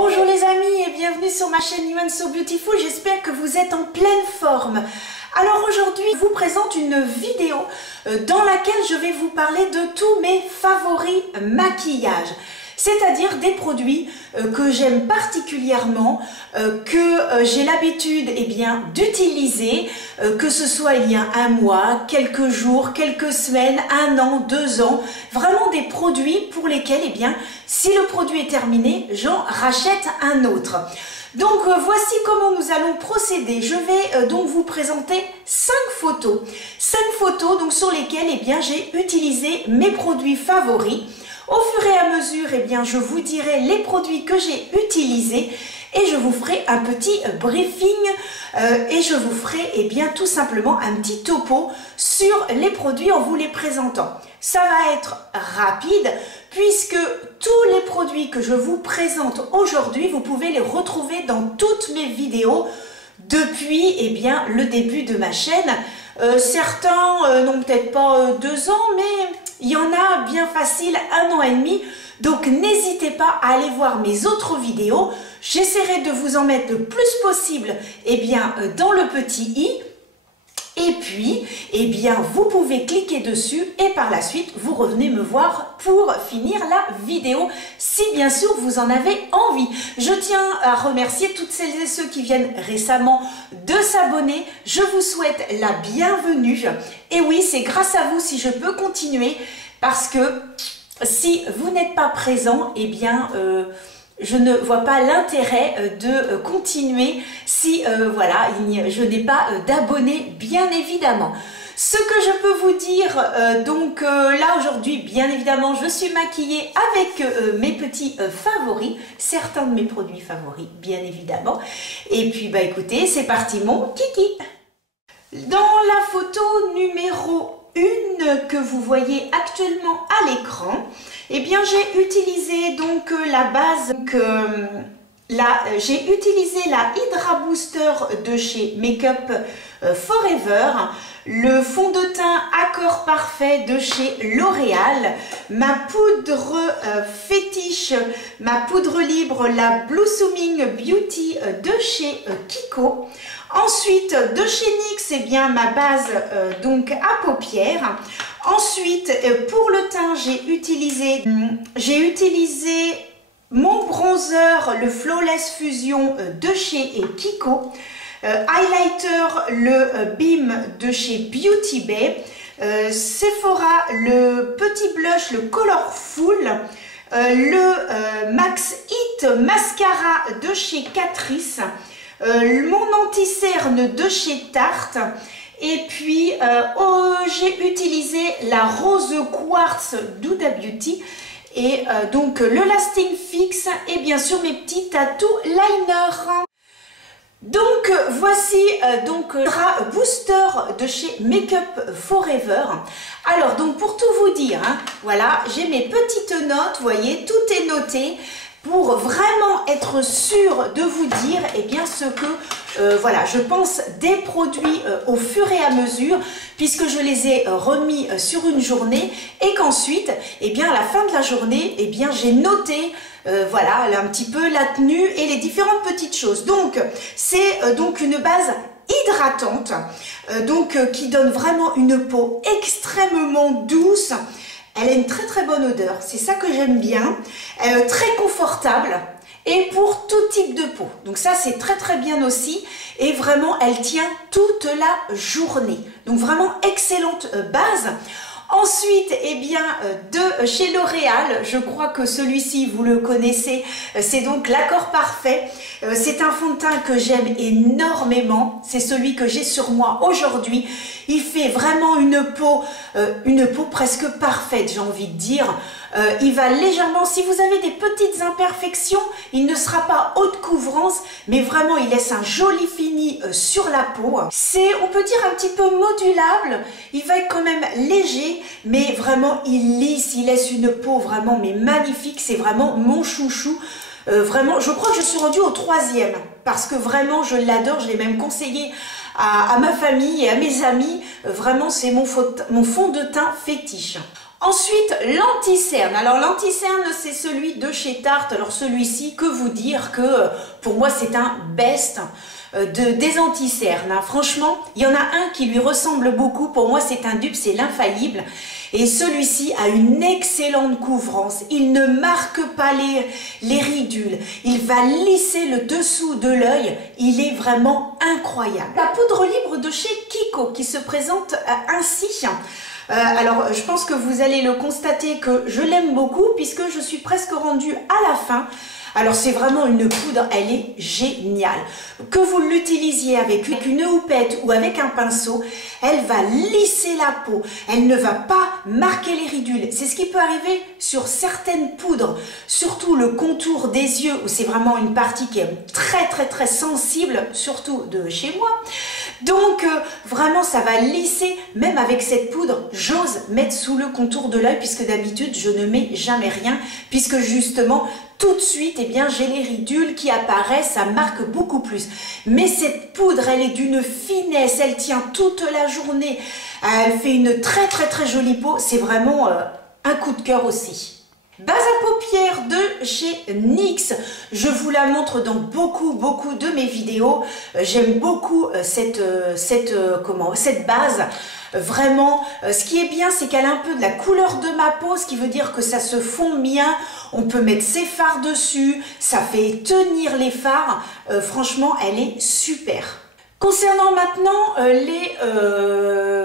Bonjour les amis et bienvenue sur ma chaîne You and So Beautiful, j'espère que vous êtes en pleine forme. Alors aujourd'hui, je vous présente une vidéo dans laquelle je vais vous parler de tous mes favoris maquillage. C'est-à-dire des produits que j'aime particulièrement, que j'ai l'habitude d'utiliser, que ce soit il y a un mois, quelques jours, quelques semaines, un an, 2 ans. Vraiment des produits pour lesquels, si le produit est terminé, j'en rachète un autre. Donc voici comment nous allons procéder. Je vais donc vous présenter 5 photos. 5 photos donc, sur lesquelles j'ai utilisé mes produits favoris. Au fur et à mesure, je vous dirai les produits que j'ai utilisés et je vous ferai un petit briefing et je vous ferai tout simplement un petit topo sur les produits en vous les présentant. Ça va être rapide puisque tous les produits que je vous présente aujourd'hui, vous pouvez les retrouver dans toutes mes vidéos depuis le début de ma chaîne. Certains n'ont peut-être pas 2 ans, mais il y en a bien facile 1 an et demi. Donc n'hésitez pas à aller voir mes autres vidéos. J'essaierai de vous en mettre le plus possible dans le petit i. Et puis, vous pouvez cliquer dessus et par la suite, vous revenez me voir pour finir la vidéo, si bien sûr vous en avez envie. Je tiens à remercier toutes celles et ceux qui viennent récemment de s'abonner. Je vous souhaite la bienvenue. Et oui, c'est grâce à vous si je peux continuer, parce que si vous n'êtes pas présent, je ne vois pas l'intérêt de continuer si je n'ai pas d'abonnés, bien évidemment. Ce que je peux vous dire, là aujourd'hui, bien évidemment, je suis maquillée avec mes petits favoris, certains de mes produits favoris, bien évidemment. Et puis, écoutez, c'est parti mon kiki. Dans la photo numéro 1 que vous voyez actuellement à l'écran, j'ai utilisé la base, j'ai utilisé la Hydra Booster de chez Make Up Forever, le fond de teint Accord Parfait de chez L'Oréal, ma poudre fétiche, ma poudre libre, la Blossoming Beauty de chez Kiko. Ensuite, de chez NYX, ma base à paupières. Ensuite, pour le teint, j'ai utilisé mon bronzer, le Flawless Fusion de chez Kiko. Highlighter, le Beam de chez Beauty Bay. Sephora, le petit blush, le Colorful. Le Max Hit Mascara de chez Catrice. Mon anti-cerne de chez Tarte. Et puis j'ai utilisé la Rose Quartz d'Huda Beauty et le Lasting Fix et bien sûr mes petits tattoo liners. Donc voici Hydra Booster de chez Make Up Forever. Alors pour tout vous dire, voilà, j'ai mes petites notes, vous voyez, tout est noté pour vraiment être sûr de vous dire ce que je pense des produits au fur et à mesure, puisque je les ai remis sur une journée et qu'ensuite à la fin de la journée j'ai noté un petit peu la tenue et les différentes petites choses. Donc c'est une base hydratante qui donne vraiment une peau extrêmement douce. Elle a une très bonne odeur, c'est ça que j'aime bien, très confortable et pour tout type de peau. Donc ça c'est très bien aussi et vraiment elle tient toute la journée. Donc vraiment excellente base. Ensuite, de chez L'Oréal, je crois que celui-ci, vous le connaissez, c'est donc l'Accord Parfait. C'est un fond de teint que j'aime énormément. C'est celui que j'ai sur moi aujourd'hui. Il fait vraiment une peau presque parfaite, j'ai envie de dire. Il va légèrement, si vous avez des petites imperfections, il ne sera pas haute couvrance, mais vraiment il laisse un joli fini sur la peau. C'est, on peut dire, un petit peu modulable, il va être quand même léger, mais vraiment il lisse, il laisse une peau vraiment magnifique, c'est vraiment mon chouchou. Vraiment, je crois que je suis rendue au 3e, parce que vraiment je l'adore, je l'ai même conseillé à ma famille et à mes amis. Vraiment c'est mon fond de teint fétiche. Ensuite, l'anti-cerne. Alors l'anti-cerne, c'est celui de chez Tarte. Alors celui-ci, que vous dire que pour moi c'est un best des anti-cernes. Franchement, il y en a un qui lui ressemble beaucoup. Pour moi c'est un dupe, c'est l'infaillible. Et celui-ci a une excellente couvrance. Il ne marque pas les ridules. Il va lisser le dessous de l'œil. Il est vraiment incroyable. La poudre libre de chez Kiko qui se présente ainsi. Alors, je pense que vous allez le constater que je l'aime beaucoup puisque je suis presque rendue à la fin. Alors, c'est vraiment une poudre, elle est géniale. Que vous l'utilisiez avec une houppette ou avec un pinceau, elle va lisser la peau. Elle ne va pas marquer les ridules. C'est ce qui peut arriver sur certaines poudres, surtout le contour des yeux où c'est vraiment une partie qui est très sensible, surtout de chez moi. Donc, vraiment, ça va lisser. Même avec cette poudre, j'ose mettre sous le contour de l'œil puisque d'habitude, je ne mets jamais rien puisque justement, tout de suite, eh bien, j'ai les ridules qui apparaissent, ça marque beaucoup plus. Mais cette poudre, elle est d'une finesse, elle tient toute la journée. Elle fait une très jolie peau. C'est vraiment un coup de cœur aussi. Base à paupières de chez NYX, je vous la montre dans beaucoup de mes vidéos. J'aime beaucoup cette base. Vraiment, ce qui est bien, c'est qu'elle a un peu de la couleur de ma peau, ce qui veut dire que ça se fond bien. On peut mettre ses fards dessus, ça fait tenir les fards. Franchement, elle est super. Concernant maintenant les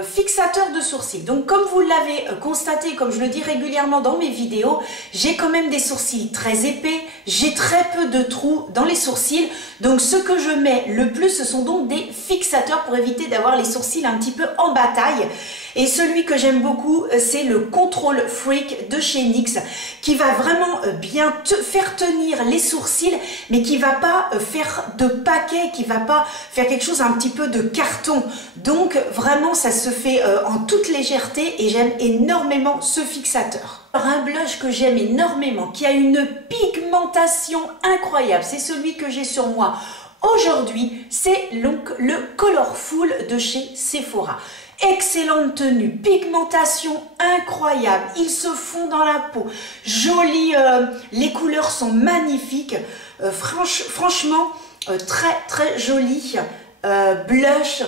fixateurs de sourcils, donc comme vous l'avez constaté, comme je le dis régulièrement dans mes vidéos, j'ai quand même des sourcils très épais, j'ai très peu de trous dans les sourcils, donc ce que je mets le plus, ce sont donc des fixateurs pour éviter d'avoir les sourcils un petit peu en bataille. Et celui que j'aime beaucoup, c'est le Control Freak de chez NYX, qui va vraiment bien faire tenir les sourcils, mais qui va pas faire de paquet, qui va pas faire quelque chose un petit peu de carton. Donc vraiment, ça se fait en toute légèreté et j'aime énormément ce fixateur. Un blush que j'aime énormément, qui a une pigmentation incroyable, c'est celui que j'ai sur moi aujourd'hui, c'est donc le Colorful de chez Sephora. Excellente tenue, pigmentation incroyable, il se fond dans la peau, joli, les couleurs sont magnifiques, franchement très joli blush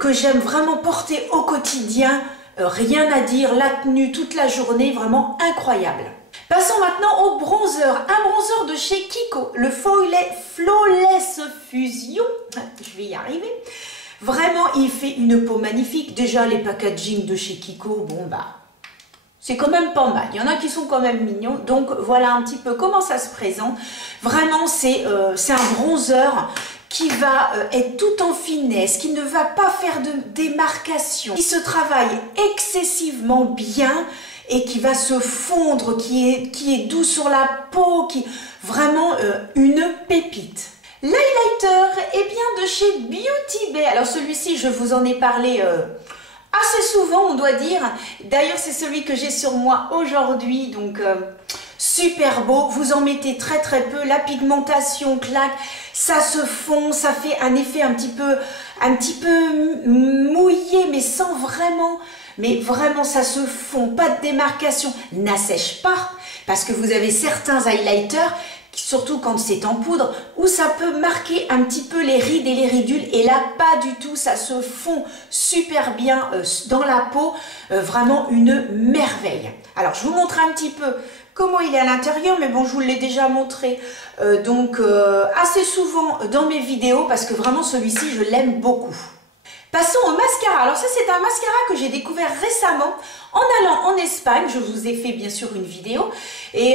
que j'aime vraiment porter au quotidien, rien à dire, la tenue toute la journée, vraiment incroyable. Passons maintenant au bronzer, un bronzer de chez Kiko, le Flawless Fusion, je vais y arriver. Vraiment, il fait une peau magnifique. Déjà, les packaging de chez Kiko, bon bah, c'est quand même pas mal. Il y en a qui sont quand même mignons. Donc, voilà un petit peu comment ça se présente. Vraiment, c'est un bronzer qui va être tout en finesse, qui ne va pas faire de démarcation, qui se travaille excessivement bien et qui va se fondre, qui est doux sur la peau, qui vraiment une pépite. L'highlighter est bien de chez Beauty Bay. Alors celui-ci, je vous en ai parlé assez souvent, on doit dire. D'ailleurs, c'est celui que j'ai sur moi aujourd'hui, donc super beau. Vous en mettez très peu. La pigmentation claque, ça se fond, ça fait un effet un petit peu mouillé, mais sans vraiment. Mais vraiment, ça se fond, pas de démarcation, n'assèche pas, parce que vous avez certains highlighters, surtout quand c'est en poudre, où ça peut marquer un petit peu les rides et les ridules, et là, pas du tout, ça se fond super bien dans la peau, vraiment une merveille. Alors, je vous montre un petit peu comment il est à l'intérieur, mais bon, je vous l'ai déjà montré assez souvent dans mes vidéos, parce que vraiment, celui-ci, je l'aime beaucoup. Passons au mascara. Alors ça, c'est un mascara que j'ai découvert récemment en allant en Espagne. Je vous ai fait bien sûr une vidéo. Et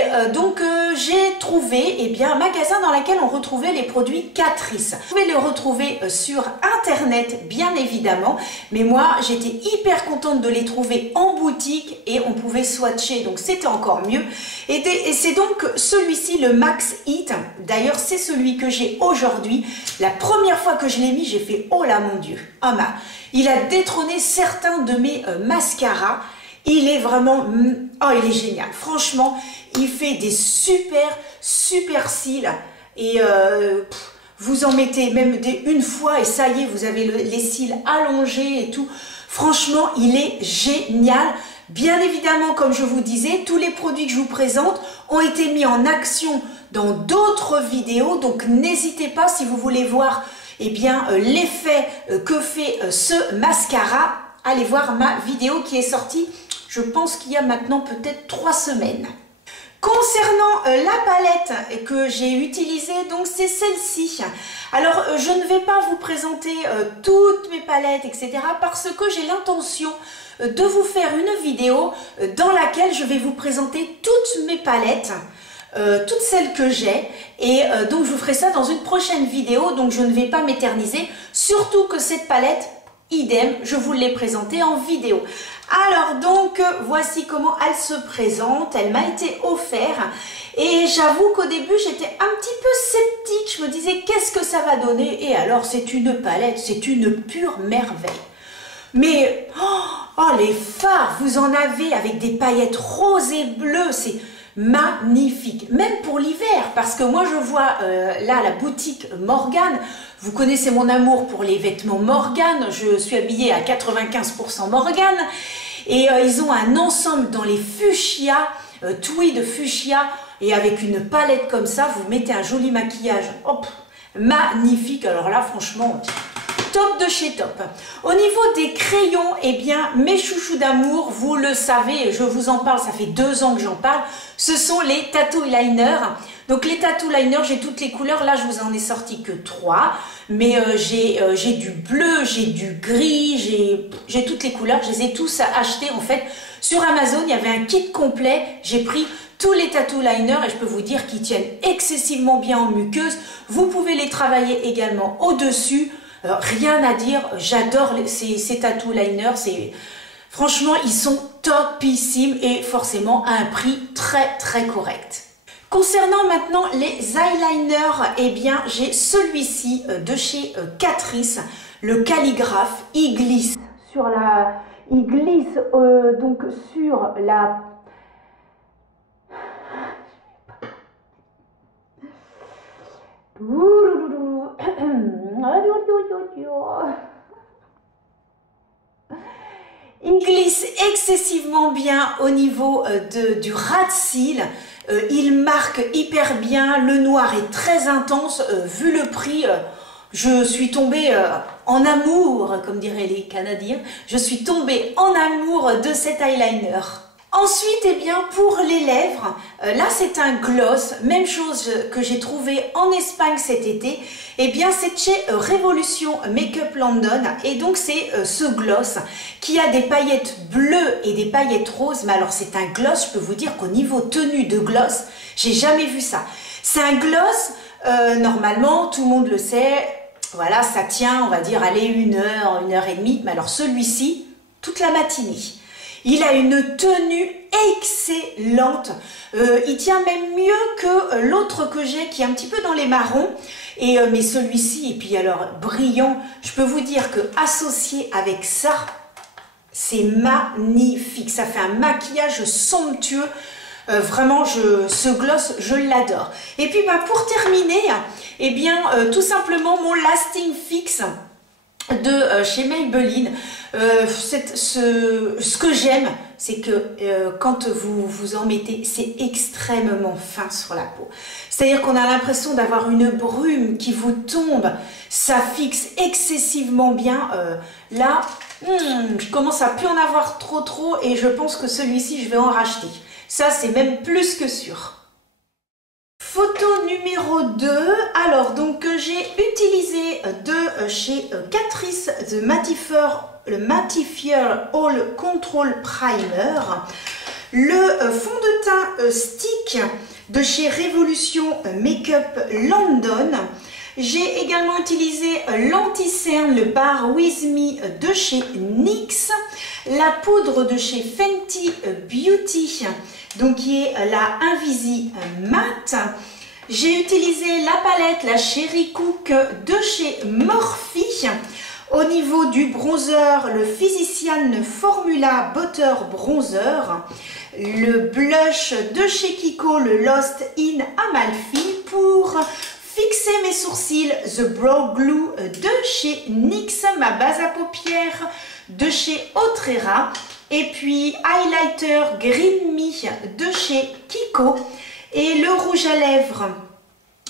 j'ai trouvé un magasin dans lequel on retrouvait les produits Catrice. Vous pouvez le retrouver sur internet, bien évidemment. Mais moi, j'étais hyper contente de les trouver en boutique et on pouvait swatcher. Donc c'était encore mieux. Et c'est donc celui-ci, le Max Hit. D'ailleurs, c'est celui que j'ai aujourd'hui. La première fois que je l'ai mis, j'ai fait « Oh là mon Dieu !» Il a détrôné certains de mes mascaras. Il est vraiment... Oh, il est génial. Franchement, il fait des super cils. Et vous en mettez même une fois et ça y est, vous avez les cils allongés et tout. Franchement, il est génial. Bien évidemment, comme je vous disais, tous les produits que je vous présente ont été mis en action dans d'autres vidéos, donc n'hésitez pas si vous voulez voir eh bien l'effet que fait ce mascara, allez voir ma vidéo qui est sortie, je pense qu'il y a maintenant peut-être 3 semaines. Concernant la palette que j'ai utilisée, donc c'est celle-ci. Alors je ne vais pas vous présenter toutes mes palettes, etc. parce que j'ai l'intention de vous faire une vidéo dans laquelle je vais vous présenter toutes mes palettes, toutes celles que j'ai, et donc je vous ferai ça dans une prochaine vidéo, donc je ne vais pas m'éterniser, surtout que cette palette, idem, je vous l'ai présentée en vidéo. Alors donc voici comment elle se présente, elle m'a été offerte et j'avoue qu'au début j'étais un petit peu sceptique, je me disais qu'est-ce que ça va donner, et alors c'est une palette, c'est une pure merveille. Mais oh, les fards, vous en avez avec des paillettes roses et bleues, c'est magnifique, même pour l'hiver, parce que moi je vois là la boutique Morgane, vous connaissez mon amour pour les vêtements Morgane, je suis habillée à 95% Morgane, et ils ont un ensemble dans les fuchsia, tweed fuchsia, et avec une palette comme ça, vous mettez un joli maquillage, hop, magnifique, alors là franchement, top de chez top. Au niveau des crayons, eh bien, mes chouchous d'amour, vous le savez, je vous en parle, ça fait 2 ans que j'en parle, ce sont les tattoo liners. Donc les tattoo liners, j'ai toutes les couleurs, là je vous en ai sorti que 3, mais j'ai du bleu, j'ai du gris, j'ai toutes les couleurs, je les ai tous achetés en fait. Sur Amazon, il y avait un kit complet, j'ai pris tous les tattoo liners et je peux vous dire qu'ils tiennent excessivement bien en muqueuse. Vous pouvez les travailler également au-dessus. Rien à dire, j'adore ces tattoo liners, franchement ils sont topissimes et forcément à un prix très correct. Concernant maintenant les eyeliners, eh bien j'ai celui-ci de chez Catrice, le calligraphe, il glisse donc sur la il glisse excessivement bien au niveau du ras de cils. Il marque hyper bien, le noir est très intense, vu le prix, je suis tombée en amour, comme diraient les Canadiens, je suis tombée en amour de cet eyeliner. Ensuite, eh bien, pour les lèvres, là c'est un gloss, même chose que j'ai trouvé en Espagne cet été, eh bien c'est chez Révolution Makeup London, et donc c'est ce gloss qui a des paillettes bleues et des paillettes roses, mais alors c'est un gloss, je peux vous dire qu'au niveau tenue de gloss, j'ai jamais vu ça. C'est un gloss, normalement, tout le monde le sait, voilà, ça tient, on va dire, allez, 1 heure, 1 heure et demie, mais alors celui-ci, toute la matinée. Il a une tenue excellente, il tient même mieux que l'autre que j'ai qui est un petit peu dans les marrons, mais celui-ci, et puis alors brillant, je peux vous dire que associé avec ça, c'est magnifique, ça fait un maquillage somptueux, vraiment ce gloss je l'adore. Et puis pour terminer, eh bien tout simplement mon Lasting Fix de chez Maybelline. Ce que j'aime, c'est que quand vous en mettez, c'est extrêmement fin sur la peau. C'est-à-dire qu'on a l'impression d'avoir une brume qui vous tombe, ça fixe excessivement bien. Là, je commence à plus en avoir trop et je pense que celui-ci, je vais en racheter. Ça, c'est même plus que sûr. Photo numéro 2, alors donc j'ai utilisé de chez Catrice le Mattifier All Control Primer, le fond de teint stick de chez Révolution Makeup London. J'ai également utilisé l'anti-cerne, le Bar With Me de chez NYX, la poudre de chez Fenty Beauty, donc qui est la Invisi Matte. J'ai utilisé la palette, la Cherry Cook de chez Morphe. Au niveau du bronzer, le Physician Formula Butter Bronzer. Le blush de chez Kiko, le Lost in Amalfi. Pour fixer mes sourcils, The Brow Glue de chez NYX. Ma base à paupières de chez Otrera. Et puis highlighter Green Me de chez Kiko. Et le rouge à lèvres,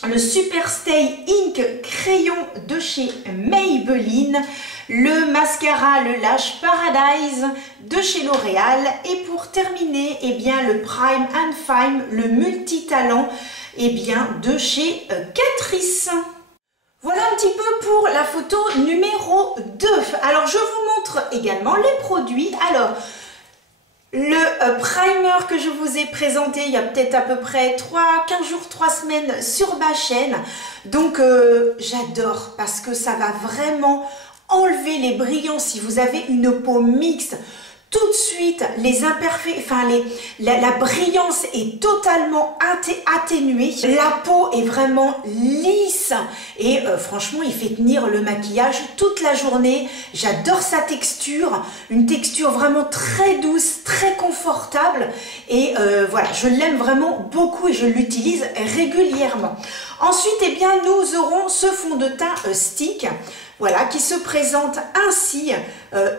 le Super Stay Ink crayon de chez Maybelline. Le mascara, le Lash Paradise de chez L'Oréal. Et pour terminer, eh bien, le Prime and Fine, le multitalent, eh bien, de chez Catrice. Voilà un petit peu pour la photo numéro 2. Alors, je vous montre également les produits. Alors, le primer que je vous ai présenté il y a peut-être à peu près 15 jours, 3 semaines sur ma chaîne. Donc, j'adore parce que ça va vraiment enlever les brillants si vous avez une peau mixte. Tout de suite, les imperfects, la brillance est totalement atténuée. La peau est vraiment lisse et franchement, il fait tenir le maquillage toute la journée. J'adore sa texture, une texture vraiment très douce, très confortable. Et voilà, je l'aime vraiment beaucoup et je l'utilise régulièrement. Ensuite, eh bien, nous aurons ce fond de teint stick. Voilà, qui se présente ainsi,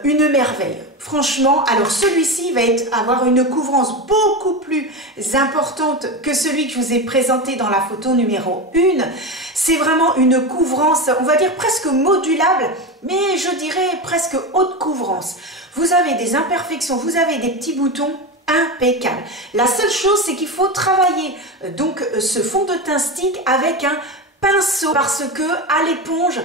une merveille. Franchement, alors celui-ci va avoir une couvrance beaucoup plus importante que celui que je vous ai présenté dans la photo numéro 1. C'est vraiment une couvrance, on va dire presque modulable, mais je dirais presque haute couvrance. Vous avez des imperfections, vous avez des petits boutons impeccables. La seule chose, c'est qu'il faut travailler donc ce fond de teint stick avec un pinceau parce que à l'éponge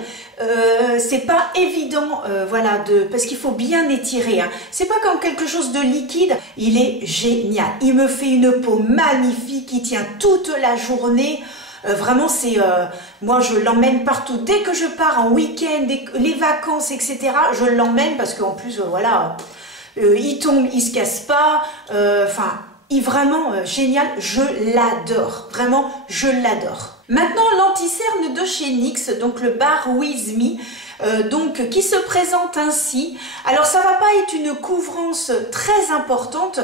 c'est pas évident voilà parce qu'il faut bien étirer hein. C'est pas comme quelque chose de liquide. Il est génial, il me fait une peau magnifique qui tient toute la journée. Vraiment c'est moi je l'emmène partout dès que je pars en week-end, les vacances etc. Je l'emmène parce qu'en plus voilà il tombe, il se casse pas enfin il est vraiment génial, je l'adore, vraiment je l'adore. Maintenant l'anti-cerne de chez NYX, donc le Bare With Me, donc qui se présente ainsi. Alors ça va pas être une couvrance très importante,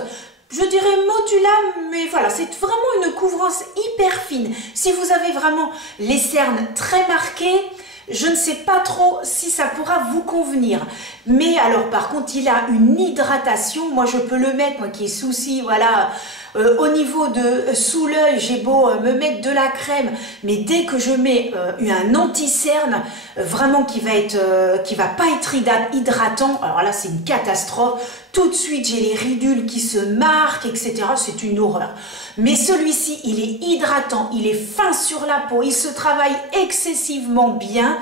je dirais modulable, mais voilà, c'est vraiment une couvrance hyper fine. Si vous avez vraiment les cernes très marquées, je ne sais pas trop si ça pourra vous convenir. Mais alors par contre, il a une hydratation. Moi, je peux le mettre, moi qui ai souci, voilà, au niveau de sous l'œil, j'ai beau me mettre de la crème, mais dès que je mets un anti-cerne, vraiment qui va pas être hydratant, alors là, c'est une catastrophe. Tout de suite, j'ai les ridules qui se marquent, etc. C'est une horreur. Mais celui-ci, il est hydratant, il est fin sur la peau, il se travaille excessivement bien.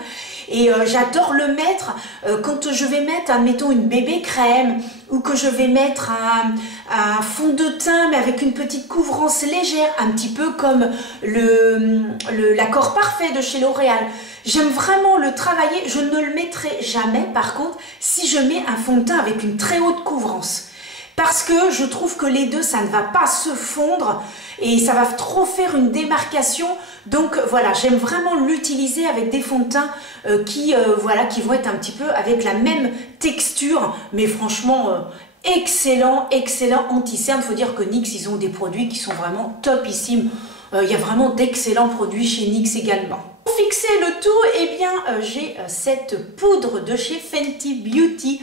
Et j'adore le mettre quand je vais mettre, admettons, une bébé crème ou que je vais mettre un fond de teint mais avec une petite couvrance légère, un petit peu comme l'accord parfait de chez L'Oréal. J'aime vraiment le travailler, je ne le mettrai jamais par contre si je mets un fond de teint avec une très haute couvrance. Parce que je trouve que les deux, ça ne va pas se fondre et ça va trop faire une démarcation. Donc voilà, j'aime vraiment l'utiliser avec des fonds de teint qui vont être un petit peu avec la même texture. Mais franchement, excellent, excellent anti-cerne. Il faut dire que NYX, ils ont des produits qui sont vraiment topissimes. Il y a vraiment d'excellents produits chez NYX également. Pour fixer le tout, eh bien, j'ai cette poudre de chez Fenty Beauty.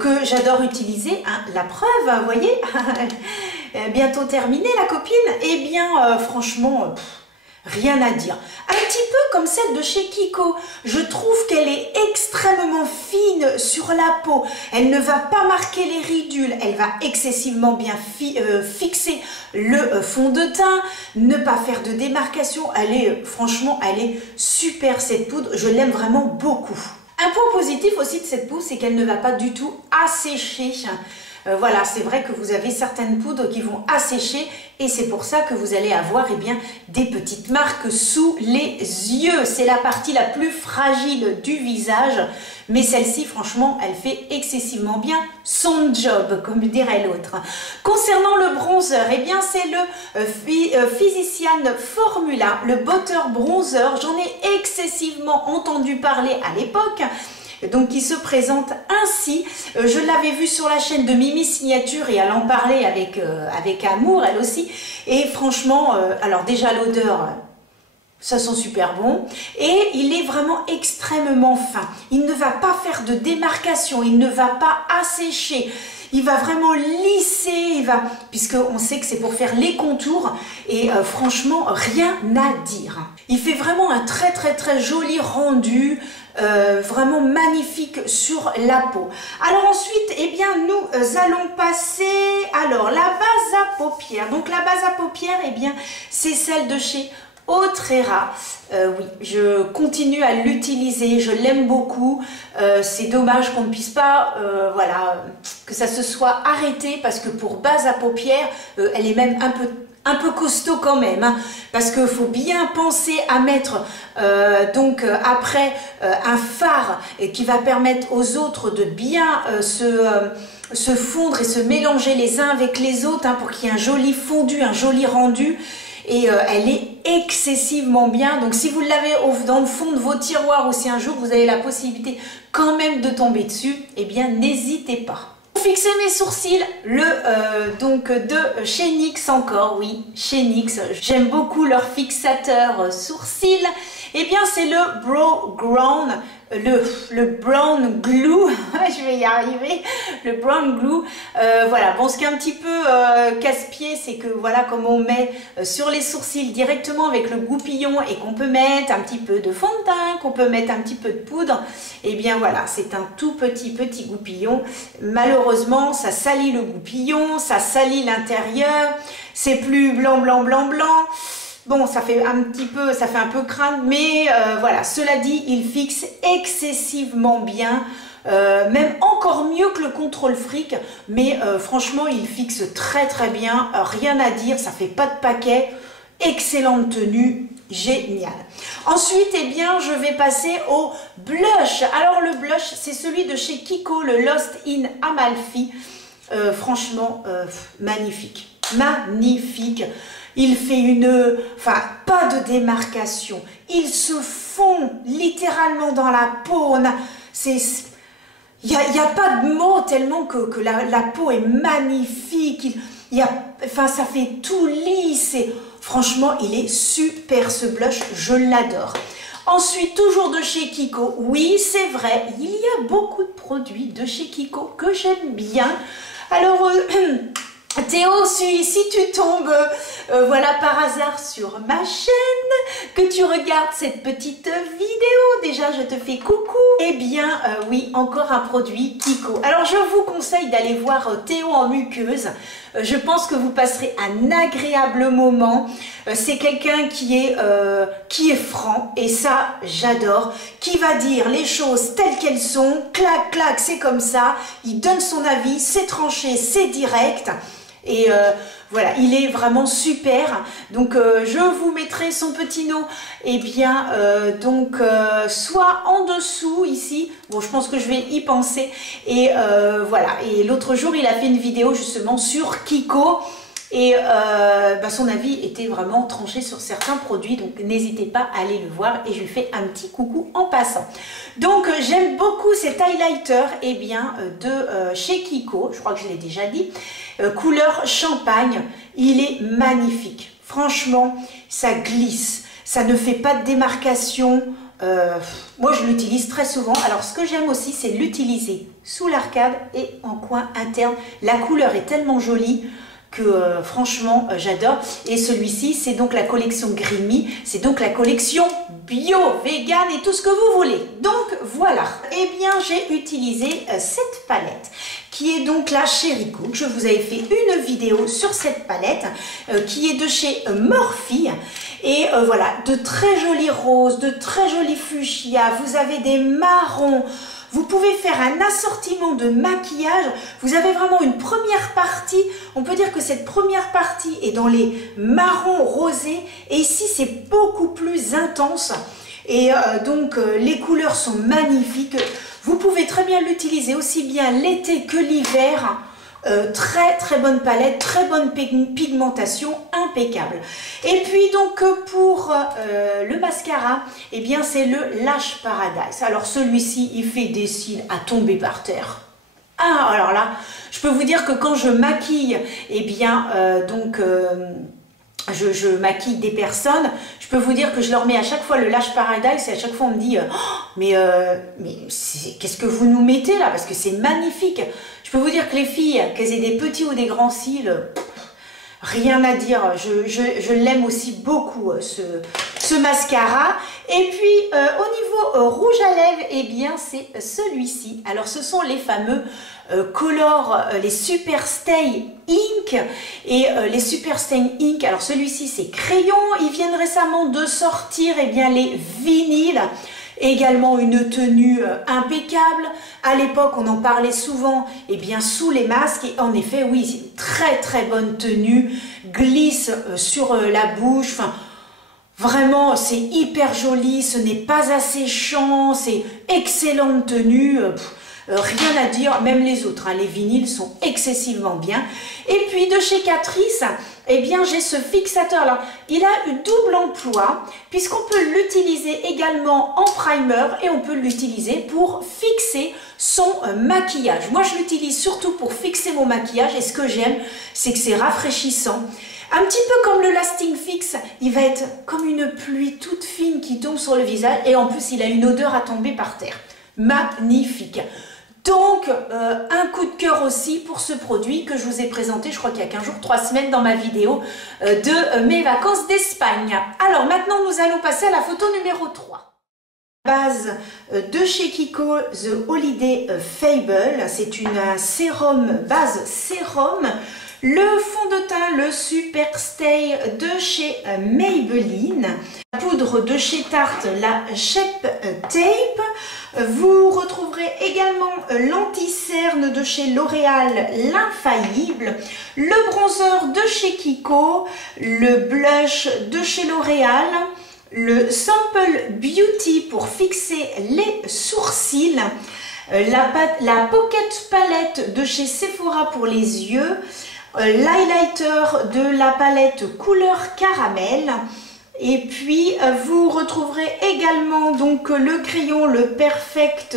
Que j'adore utiliser, hein, la preuve, vous voyez, bientôt terminée la copine, eh bien franchement, rien à dire. Un petit peu comme celle de chez Kiko, je trouve qu'elle est extrêmement fine sur la peau, elle ne va pas marquer les ridules, elle va excessivement bien fixer le fond de teint, ne pas faire de démarcation, franchement, elle est super cette poudre, je l'aime vraiment beaucoup. Un point positif aussi de cette poudre, c'est qu'elle ne va pas du tout assécher. Voilà, c'est vrai que vous avez certaines poudres qui vont assécher et c'est pour ça que vous allez avoir des petites marques sous les yeux. C'est la partie la plus fragile du visage, mais celle-ci, franchement, elle fait excessivement bien son job, comme dirait l'autre. Concernant le bronzer, eh bien, c'est le Physician Formula, le Butter Bronzer. J'en ai excessivement entendu parler à l'époque. Donc qui se présente ainsi. Je l'avais vu sur la chaîne de Mimi Signature et elle en parlait avec amour elle aussi. Et franchement, alors déjà l'odeur, ça sent super bon. Et il est vraiment extrêmement fin. Il ne va pas faire de démarcation, il ne va pas assécher. il va vraiment lisser, puisqu'on sait que c'est pour faire les contours, et franchement, rien à dire. Il fait vraiment un très très très joli rendu, vraiment magnifique sur la peau. Alors ensuite, eh bien, nous allons passer, alors, la base à paupières. Donc la base à paupières, eh bien, c'est celle de chez Autrera. Oui, je continue à l'utiliser, je l'aime beaucoup. C'est dommage qu'on ne puisse pas, voilà, que ça se soit arrêté, parce que pour base à paupières, elle est même un peu costaud quand même, hein, parce qu'il faut bien penser à mettre après un fard qui va permettre aux autres de bien se fondre et se mélanger les uns avec les autres, hein, pour qu'il y ait un joli fondu, un joli rendu. Et elle est excessivement bien. Donc si vous l'avez dans le fond de vos tiroirs, ou si un jour vous avez la possibilité quand même de tomber dessus, eh bien n'hésitez pas. Pour fixer mes sourcils, donc de chez NYX encore, oui, chez NYX, j'aime beaucoup leur fixateur sourcils. Eh bien c'est le Brow Ground, le Brown Glue, je vais y arriver, le Brown Glue. Voilà, bon, ce qui est un petit peu casse-pied, c'est que voilà, comme on met sur les sourcils directement avec le goupillon, et qu'on peut mettre un petit peu de fond de teint, qu'on peut mettre un petit peu de poudre, et bien voilà, c'est un tout petit goupillon. Malheureusement, ça salit le goupillon, ça salit l'intérieur, c'est plus blanc. Bon, ça fait un peu craindre, mais voilà, cela dit, il fixe excessivement bien, même encore mieux que le contrôle fric, mais franchement, il fixe très très bien, rien à dire, ça fait pas de paquet, excellente tenue, génial. Ensuite, eh bien, je vais passer au blush. Alors, le blush, c'est celui de chez Kiko, le Lost in Amalfi. Franchement, magnifique. Il fait pas de démarcation. Il se fond littéralement dans la peau. Il n'y a pas de mots tellement que la peau est magnifique. Ça fait tout lisse. Franchement, il est super ce blush. Je l'adore. Ensuite, toujours de chez Kiko. Oui, c'est vrai, il y a beaucoup de produits de chez Kiko que j'aime bien. Alors, Théo, si tu tombes voilà, par hasard sur ma chaîne, que tu regardes cette petite vidéo, déjà je te fais coucou. Eh bien oui, encore un produit Kiko. Alors je vous conseille d'aller voir Théo en muqueuse. Je pense que vous passerez un agréable moment. C'est quelqu'un qui est franc, et ça j'adore, qui va dire les choses telles qu'elles sont, clac clac, c'est comme ça, il donne son avis, c'est tranché, c'est direct. Et voilà, il est vraiment super. Donc je vous mettrai son petit nom, et bien soit en dessous ici. Bon, je pense que je vais y penser. Et voilà, et l'autre jour il a fait une vidéo justement sur Kiko, et son avis était vraiment tranché sur certains produits, donc n'hésitez pas à aller le voir, et je lui fais un petit coucou en passant. Donc j'aime beaucoup cet highlighter, et bien de chez Kiko, je crois que je l'ai déjà dit, couleur champagne. Il est magnifique, franchement ça glisse, ça ne fait pas de démarcation. Moi je l'utilise très souvent. Alors ce que j'aime aussi, c'est l'utiliser sous l'arcade et en coin interne. La couleur est tellement jolie que franchement j'adore. Et celui-ci, c'est donc la collection Grimy, c'est donc la collection bio, vegan et tout ce que vous voulez. Donc voilà, et bien j'ai utilisé cette palette qui est donc la Cherry Cook. Je vous avais fait une vidéo sur cette palette qui est de chez Morphe. Et voilà, de très jolis roses, de très jolis fuchsia, vous avez des marrons. Vous pouvez faire un assortiment de maquillage. Vous avez vraiment une première partie. On peut dire que cette première partie est dans les marrons rosés. Et ici, c'est beaucoup plus intense. Et les couleurs sont magnifiques. Vous pouvez très bien l'utiliser aussi bien l'été que l'hiver. Très très bonne palette, très bonne pigmentation, impeccable. Et puis donc pour le mascara, eh bien c'est le Lash Paradise. Alors celui-ci, il fait des cils à tomber par terre. Ah, alors là, je peux vous dire que quand je maquille, eh bien je maquille des personnes, je peux vous dire que je leur mets à chaque fois le Lash Paradise, et à chaque fois on me dit mais qu'est-ce que vous nous mettez là, parce que c'est magnifique. Je Je peux vous dire que les filles, qu'elles aient des petits ou des grands cils, rien à dire. Je l'aime aussi beaucoup, ce mascara. Et puis, au niveau rouge à lèvres, eh bien, c'est celui-ci. Alors, ce sont les fameux Color, les Super Stay Ink. Et les Super Stay Ink, alors celui-ci, c'est crayon. Ils viennent récemment de sortir, eh bien, les vinyles. Également une tenue impeccable. À l'époque, on en parlait souvent, et bien sous les masques. Et en effet, oui, c'est une très très bonne tenue. Glisse sur la bouche. Enfin, vraiment, c'est hyper joli. Ce n'est pas asséchant. C'est excellente tenue. Rien à dire, même les autres, hein, les vinyles sont excessivement bien. Et puis de chez Catrice, eh bien j'ai ce fixateur. Alors, il a eu double emploi, puisqu'on peut l'utiliser également en primer et on peut l'utiliser pour fixer son maquillage. Moi, je l'utilise surtout pour fixer mon maquillage et ce que j'aime, c'est que c'est rafraîchissant. Un petit peu comme le Lasting Fix, il va être comme une pluie toute fine qui tombe sur le visage et en plus, il a une odeur à tomber par terre. Magnifique! Donc, un coup de cœur aussi pour ce produit que je vous ai présenté, je crois qu'il y a 15 jours, 3 semaines dans ma vidéo de mes vacances d'Espagne. Alors, maintenant, nous allons passer à la photo numéro 3. Base de chez Kiko, The Holiday Fable. C'est un sérum, base sérum. Le fond de teint, le Super Stay de chez Maybelline. La poudre de chez Tarte, la Shape Tape. Vous retrouverez également l'anti-cerne de chez L'Oréal, l'Infaillible. Le bronzer de chez Kiko. Le blush de chez L'Oréal. Le Sample Beauty pour fixer les sourcils. La Pocket Palette de chez Sephora pour les yeux. L'highlighter de la palette couleur caramel. Et puis vous retrouverez également donc le crayon, le Perfect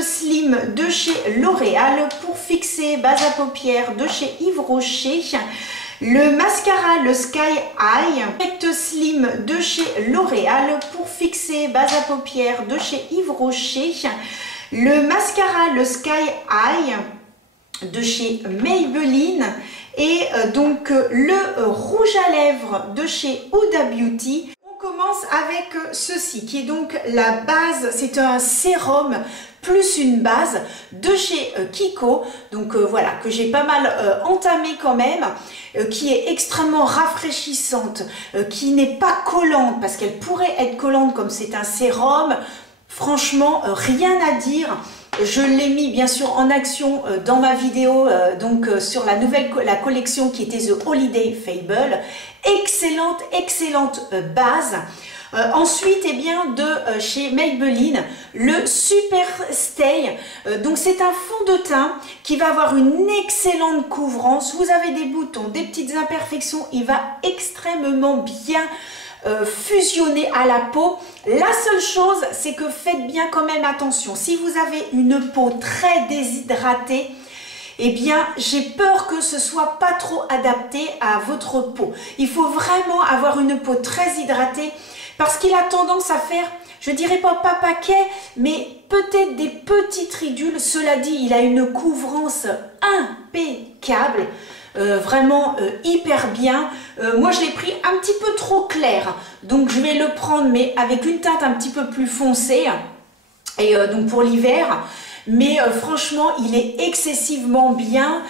Slim de chez L'Oréal pour fixer base à paupières de chez Yves Rocher. Le mascara, le Sky Eye, Perfect Slim de chez L'Oréal pour fixer base à paupières de chez Yves Rocher. Le mascara, le Sky Eye de chez Maybelline et donc le rouge à lèvres de chez Huda Beauty. On commence avec ceci qui est donc la base, c'est un sérum plus une base de chez Kiko, donc voilà, que j'ai pas mal entamé quand même, qui est extrêmement rafraîchissante, qui n'est pas collante parce qu'elle pourrait être collante comme c'est un sérum. Franchement, rien à dire. Je l'ai mis bien sûr en action dans ma vidéo sur la collection qui était The Holiday Fable. Excellente base. Ensuite, eh bien, de chez Maybelline, le Super Stay. Donc, c'est un fond de teint qui va avoir une excellente couvrance. Vous avez des boutons, des petites imperfections. Il va extrêmement bien fusionner à la peau. La seule chose, c'est que faites bien quand même attention. Si vous avez une peau très déshydratée, eh bien, j'ai peur que ce soit pas trop adapté à votre peau. Il faut vraiment avoir une peau très hydratée parce qu'il a tendance à faire, je dirais pas paquet, mais peut-être des petites ridules. Cela dit, il a une couvrance impeccable. Vraiment hyper bien. Moi je l'ai pris un petit peu trop clair, donc je vais le prendre mais avec une teinte un petit peu plus foncée et donc pour l'hiver. Mais franchement il est excessivement bien.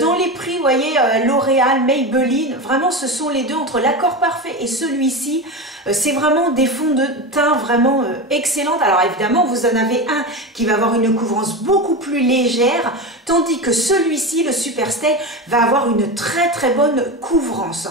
Dans les prix, vous voyez, L'Oréal, Maybelline, vraiment ce sont les deux entre l'accord parfait et celui-ci. C'est vraiment des fonds de teint vraiment excellents. Alors évidemment, vous en avez un qui va avoir une couvrance beaucoup plus légère, tandis que celui-ci, le Super Stay, va avoir une très bonne couvrance.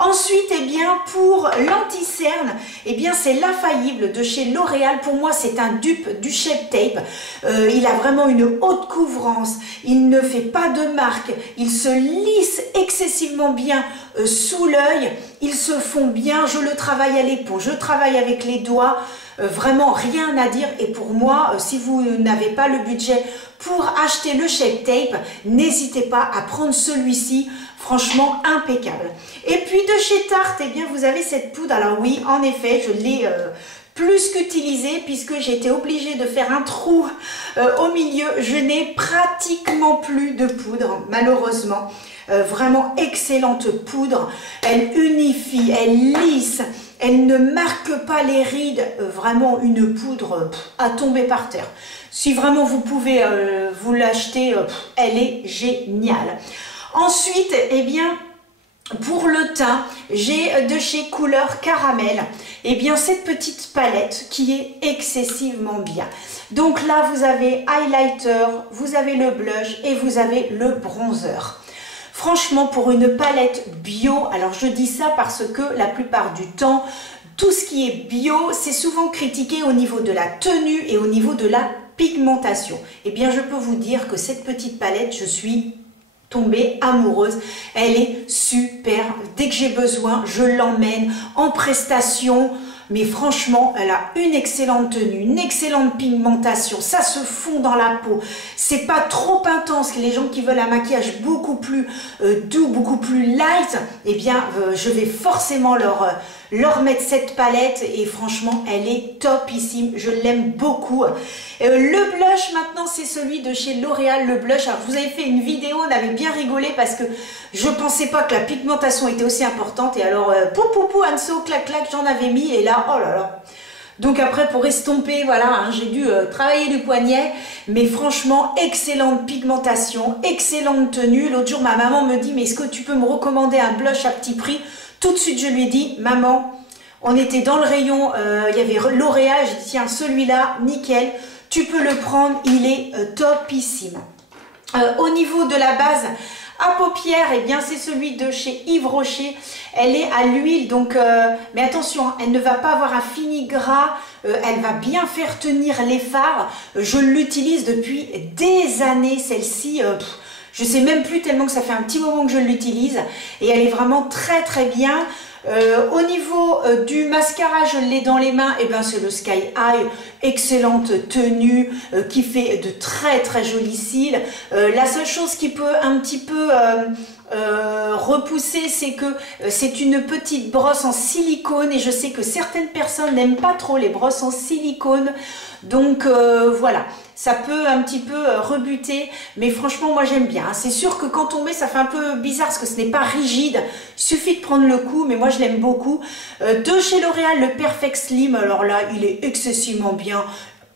Ensuite, eh bien, pour l'anti-cerne, eh bien, c'est l'Infaillible de chez L'Oréal. Pour moi, c'est un dupe du Shape Tape. Il a vraiment une haute couvrance. Il ne fait pas de marque. Il se lisse excessivement bien sous l'œil. Ils se font bien. Je le travaille à l'épaule. Je travaille avec les doigts. Vraiment rien à dire. Et pour moi, si vous n'avez pas le budget pour acheter le Shape Tape, n'hésitez pas à prendre celui-ci. Franchement impeccable. Et puis de chez Tarte, eh bien vous avez cette poudre. Alors oui, en effet, je l'ai plus qu'utilisé puisque j'ai été obligée de faire un trou au milieu. Je n'ai pratiquement plus de poudre, malheureusement. Vraiment excellente poudre, elle unifie, elle lisse, elle ne marque pas les rides, vraiment une poudre à tomber par terre. Si vraiment vous pouvez vous l'acheter, elle est géniale. Ensuite, eh bien, pour le teint, j'ai de chez Couleur Caramel, eh bien cette petite palette qui est excessivement bien. Donc là, vous avez highlighter, vous avez le blush et vous avez le bronzer. Franchement, pour une palette bio, alors je dis ça parce que la plupart du temps, tout ce qui est bio, c'est souvent critiqué au niveau de la tenue et au niveau de la pigmentation. Eh bien, je peux vous dire que cette petite palette, je suis tombée amoureuse. Elle est super. Dès que j'ai besoin, je l'emmène en prestation. Mais franchement, elle a une excellente tenue, une excellente pigmentation, ça se fond dans la peau, c'est pas trop intense. Les gens qui veulent un maquillage beaucoup plus doux, beaucoup plus light, eh bien je vais forcément leur mettre cette palette et franchement elle est topissime, je l'aime beaucoup. Le blush maintenant c'est celui de chez L'Oréal, le blush. Alors je vous avais fait une vidéo, on avait bien rigolé parce que je pensais pas que la pigmentation était aussi importante et alors pou Anso, clac clac, j'en avais mis et là oh là là. Donc après pour estomper, voilà, hein, j'ai dû travailler du poignet, mais franchement excellente pigmentation, excellente tenue. L'autre jour ma maman me dit mais est-ce que tu peux me recommander un blush à petit prix? Tout de suite je lui ai dit maman, on était dans le rayon, il y avait L'Oréal, j'ai dit tiens celui-là nickel, tu peux le prendre, il est topissime. Au niveau de la base à paupières, eh bien c'est celui de chez Yves Rocher. Elle est à l'huile, donc mais attention, hein, elle ne va pas avoir un fini gras, elle va bien faire tenir les fards. Je l'utilise depuis des années, celle-ci. Je sais même plus tellement que ça fait un petit moment que je l'utilise et elle est vraiment très très bien. Au niveau du mascara, je l'ai dans les mains, et ben c'est le Sky High, excellente tenue qui fait de très très jolis cils. La seule chose qui peut un petit peu repousser, c'est que c'est une petite brosse en silicone et je sais que certaines personnes n'aiment pas trop les brosses en silicone, donc voilà, ça peut un petit peu rebuter, mais franchement moi j'aime bien. C'est sûr que quand on met, ça fait un peu bizarre parce que ce n'est pas rigide, il suffit de prendre le coup, mais moi je l'aime beaucoup. De chez L'Oréal, le Perfect Slim, alors là il est excessivement bien.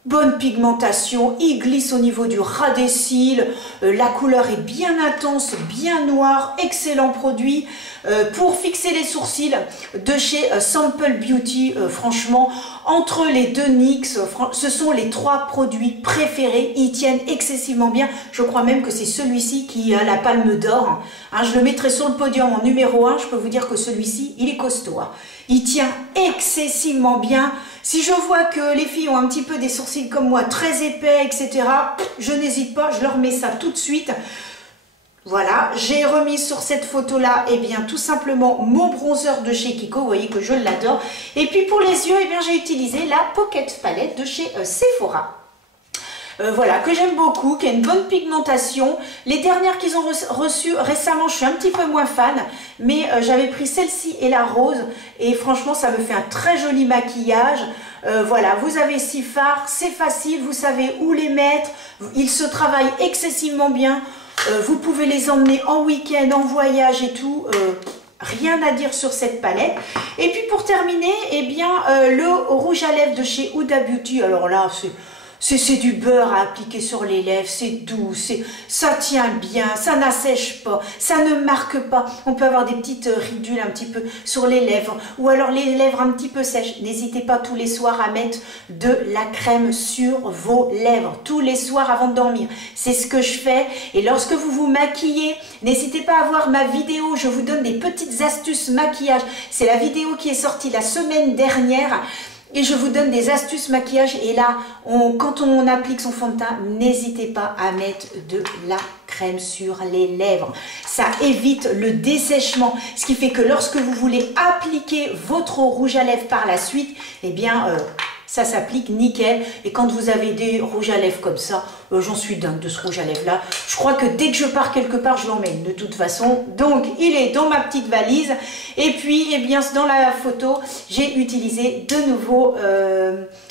Bonne pigmentation, il glisse au niveau du ras des cils, la couleur est bien intense, bien noire, excellent produit. Pour fixer les sourcils, de chez Sample Beauty, franchement, entre les deux NYX, ce sont les trois produits préférés, ils tiennent excessivement bien. Je crois même que c'est celui-ci qui a la palme d'or. Hein, je le mettrai sur le podium en numéro 1, je peux vous dire que celui-ci, il est costaud. Hein. Il tient excessivement bien. Si je vois que les filles ont un petit peu des sourcils comme moi, très épais, etc., je n'hésite pas, je leur mets ça tout de suite. Voilà, j'ai remis sur cette photo-là, eh bien, tout simplement mon bronzer de chez Kiko, vous voyez que je l'adore. Et puis pour les yeux, eh bien, j'ai utilisé la Pocket Palette de chez Sephora. Voilà, que j'aime beaucoup, qui a une bonne pigmentation. Les dernières qu'ils ont reçues récemment, je suis un petit peu moins fan, mais j'avais pris celle-ci et la rose, et franchement, ça me fait un très joli maquillage. Voilà, vous avez 6 fards, c'est facile, vous savez où les mettre, ils se travaillent excessivement bien. Vous pouvez les emmener en week-end, en voyage et tout. Rien à dire sur cette palette. Et puis pour terminer, eh bien, le rouge à lèvres de chez Huda Beauty. Alors là, c'est du beurre à appliquer sur les lèvres, c'est doux, ça tient bien, ça n'assèche pas, ça ne marque pas. On peut avoir des petites ridules un petit peu sur les lèvres ou alors les lèvres un petit peu sèches. N'hésitez pas tous les soirs à mettre de la crème sur vos lèvres, tous les soirs avant de dormir. C'est ce que je fais et lorsque vous vous maquillez, n'hésitez pas à voir ma vidéo, je vous donne des petites astuces maquillage. C'est la vidéo qui est sortie la semaine dernière. Et je vous donne des astuces maquillage et là, quand on applique son fond de teint, n'hésitez pas à mettre de la crème sur les lèvres. Ça évite le dessèchement, ce qui fait que lorsque vous voulez appliquer votre rouge à lèvres par la suite, eh bien, ça s'applique nickel. Et quand vous avez des rouges à lèvres comme ça, j'en suis dingue de ce rouge à lèvres là. Je crois que dès que je pars quelque part, je l'emmène de toute façon. Donc il est dans ma petite valise. Et puis, eh bien, dans la photo, j'ai utilisé de nouveau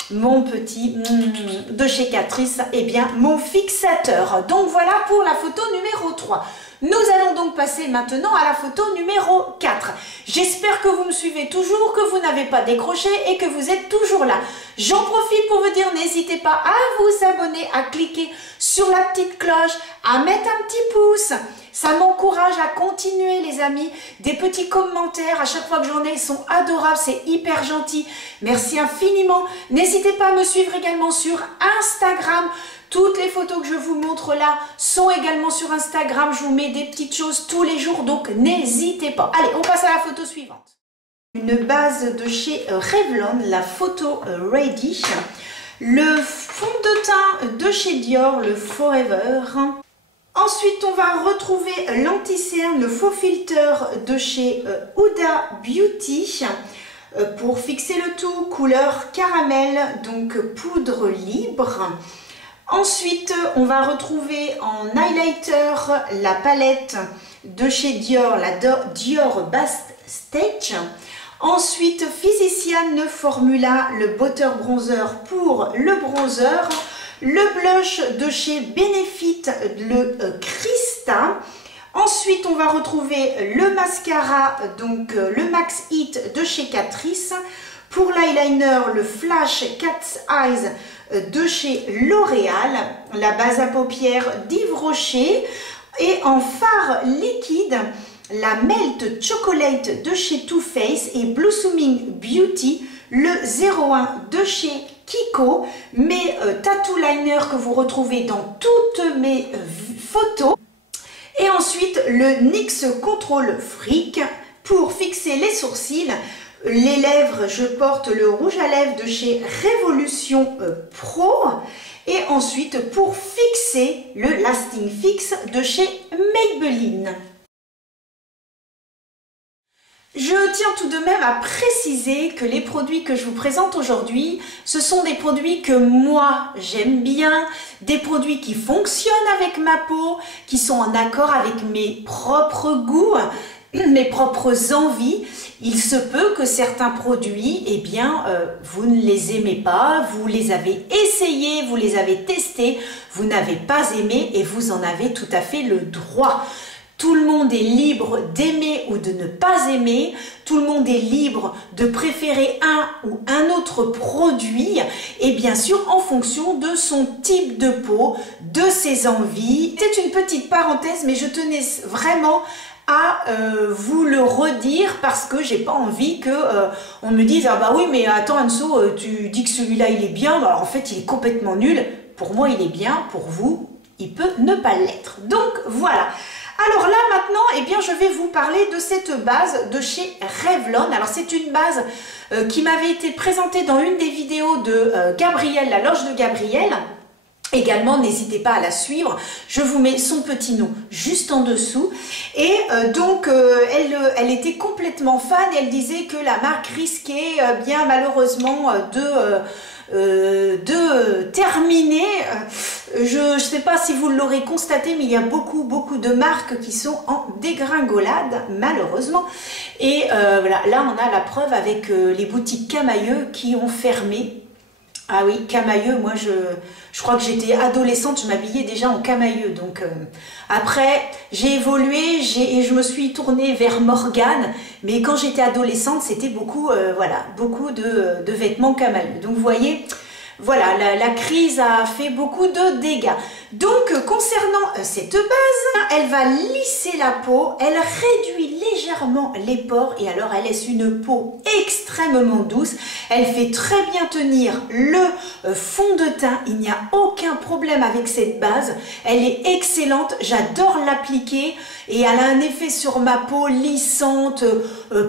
mon petit de chez Catrice, eh bien, mon fixateur. Donc voilà pour la photo numéro 3. Nous allons donc passer maintenant à la photo numéro 4. J'espère que vous me suivez toujours, que vous n'avez pas décroché et que vous êtes toujours là. J'en profite pour vous dire, n'hésitez pas à vous abonner, à cliquer sur la petite cloche, à mettre un petit pouce. Ça m'encourage à continuer les amis. Des petits commentaires à chaque fois que j'en ai, ils sont adorables, c'est hyper gentil. Merci infiniment. N'hésitez pas à me suivre également sur Instagram. Toutes les photos que je vous montre là sont également sur Instagram. Je vous mets des petites choses tous les jours, donc n'hésitez pas. Allez, on passe à la photo suivante. Une base de chez Revlon, la photo Ready. Le fond de teint de chez Dior, le Forever. Ensuite, on va retrouver l'anti-cerne, le faux filter de chez Huda Beauty. Pour fixer le tout, couleur caramel, donc poudre libre. Ensuite, on va retrouver en highlighter la palette de chez Dior, la Dior Bast Stage. Ensuite, Physician Formula, le Butter Bronzer pour le bronzer. Le blush de chez Benefit, le Krista. Ensuite, on va retrouver le mascara, donc le Max Hit de chez Catrice. Pour l'eyeliner, le Flash Cat's Eyes de chez L'Oréal, la base à paupières d'Yves Rocher. Et en fard liquide, la Melt Chocolate de chez Too Faced et Blossoming Beauty, le 01 de chez Kiko, mes tattoo liners que vous retrouvez dans toutes mes photos. Et ensuite, le NYX Control Freak pour fixer les sourcils. Les lèvres, je porte le rouge à lèvres de chez Révolution Pro. Et ensuite, pour fixer le Lasting Fix de chez Maybelline. Je tiens tout de même à préciser que les produits que je vous présente aujourd'hui, ce sont des produits que moi j'aime bien, des produits qui fonctionnent avec ma peau, qui sont en accord avec mes propres goûts, mes propres envies. Il se peut que certains produits, eh bien, vous ne les aimez pas, vous les avez essayés, vous les avez testés, vous n'avez pas aimé et vous en avez tout à fait le droit. Tout le monde est libre d'aimer ou de ne pas aimer. Tout le monde est libre de préférer un ou un autre produit. Et bien sûr, en fonction de son type de peau, de ses envies. C'est une petite parenthèse, mais je tenais vraiment à vous le redire parce que j'ai pas envie que on me dise « Ah bah oui, mais attends Anso, tu dis que celui-là il est bien. » Alors en fait, il est complètement nul. Pour moi, il est bien. Pour vous, il peut ne pas l'être. Donc voilà. Alors là maintenant, eh bien, je vais vous parler de cette base de chez Revlon. Alors c'est une base qui m'avait été présentée dans une des vidéos de Gabrielle, la loge de Gabrielle. Également, n'hésitez pas à la suivre. Je vous mets son petit nom juste en dessous. Et donc, elle était complètement fan. Elle disait que la marque risquait bien malheureusement de terminer. Je ne sais pas si vous l'aurez constaté, mais il y a beaucoup de marques qui sont en dégringolade, malheureusement. Et voilà, là on a la preuve avec les boutiques Camaïeu qui ont fermé. Ah oui, Camaïeu, moi je crois que j'étais adolescente, je m'habillais déjà en Camaïeu. Donc après, j'ai évolué et je me suis tournée vers Morgane. Mais quand j'étais adolescente, c'était beaucoup, voilà, beaucoup de vêtements Camaïeu. Donc vous voyez, voilà, la crise a fait beaucoup de dégâts. Donc concernant cette base, elle va lisser la peau, elle réduit légèrement les pores et alors elle laisse une peau extrêmement douce. Elle fait très bien tenir le fond de teint, il n'y a aucun problème avec cette base. Elle est excellente, j'adore l'appliquer et elle a un effet sur ma peau lissante,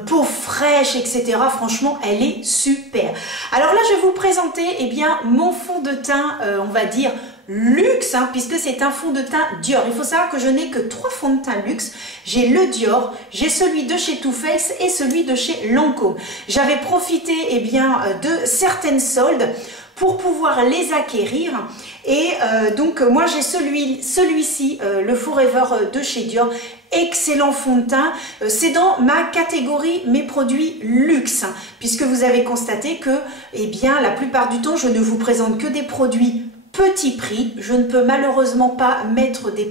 peau fraîche, etc. Franchement, elle est super. Alors là, je vais vous présenter eh bien, mon fond de teint, on va dire, luxe, hein, puisque c'est un fond de teint Dior. Il faut savoir que je n'ai que 3 fonds de teint luxe. J'ai le Dior, j'ai celui de chez Too Faced et celui de chez Lancôme. J'avais profité de certaines soldes pour pouvoir les acquérir. Et donc moi j'ai celui-ci, le Forever de chez Dior. Excellent fond de teint, c'est dans ma catégorie mes produits luxe, hein, puisque vous avez constaté que la plupart du temps je ne vous présente que des produits petit prix. Je ne peux malheureusement pas mettre des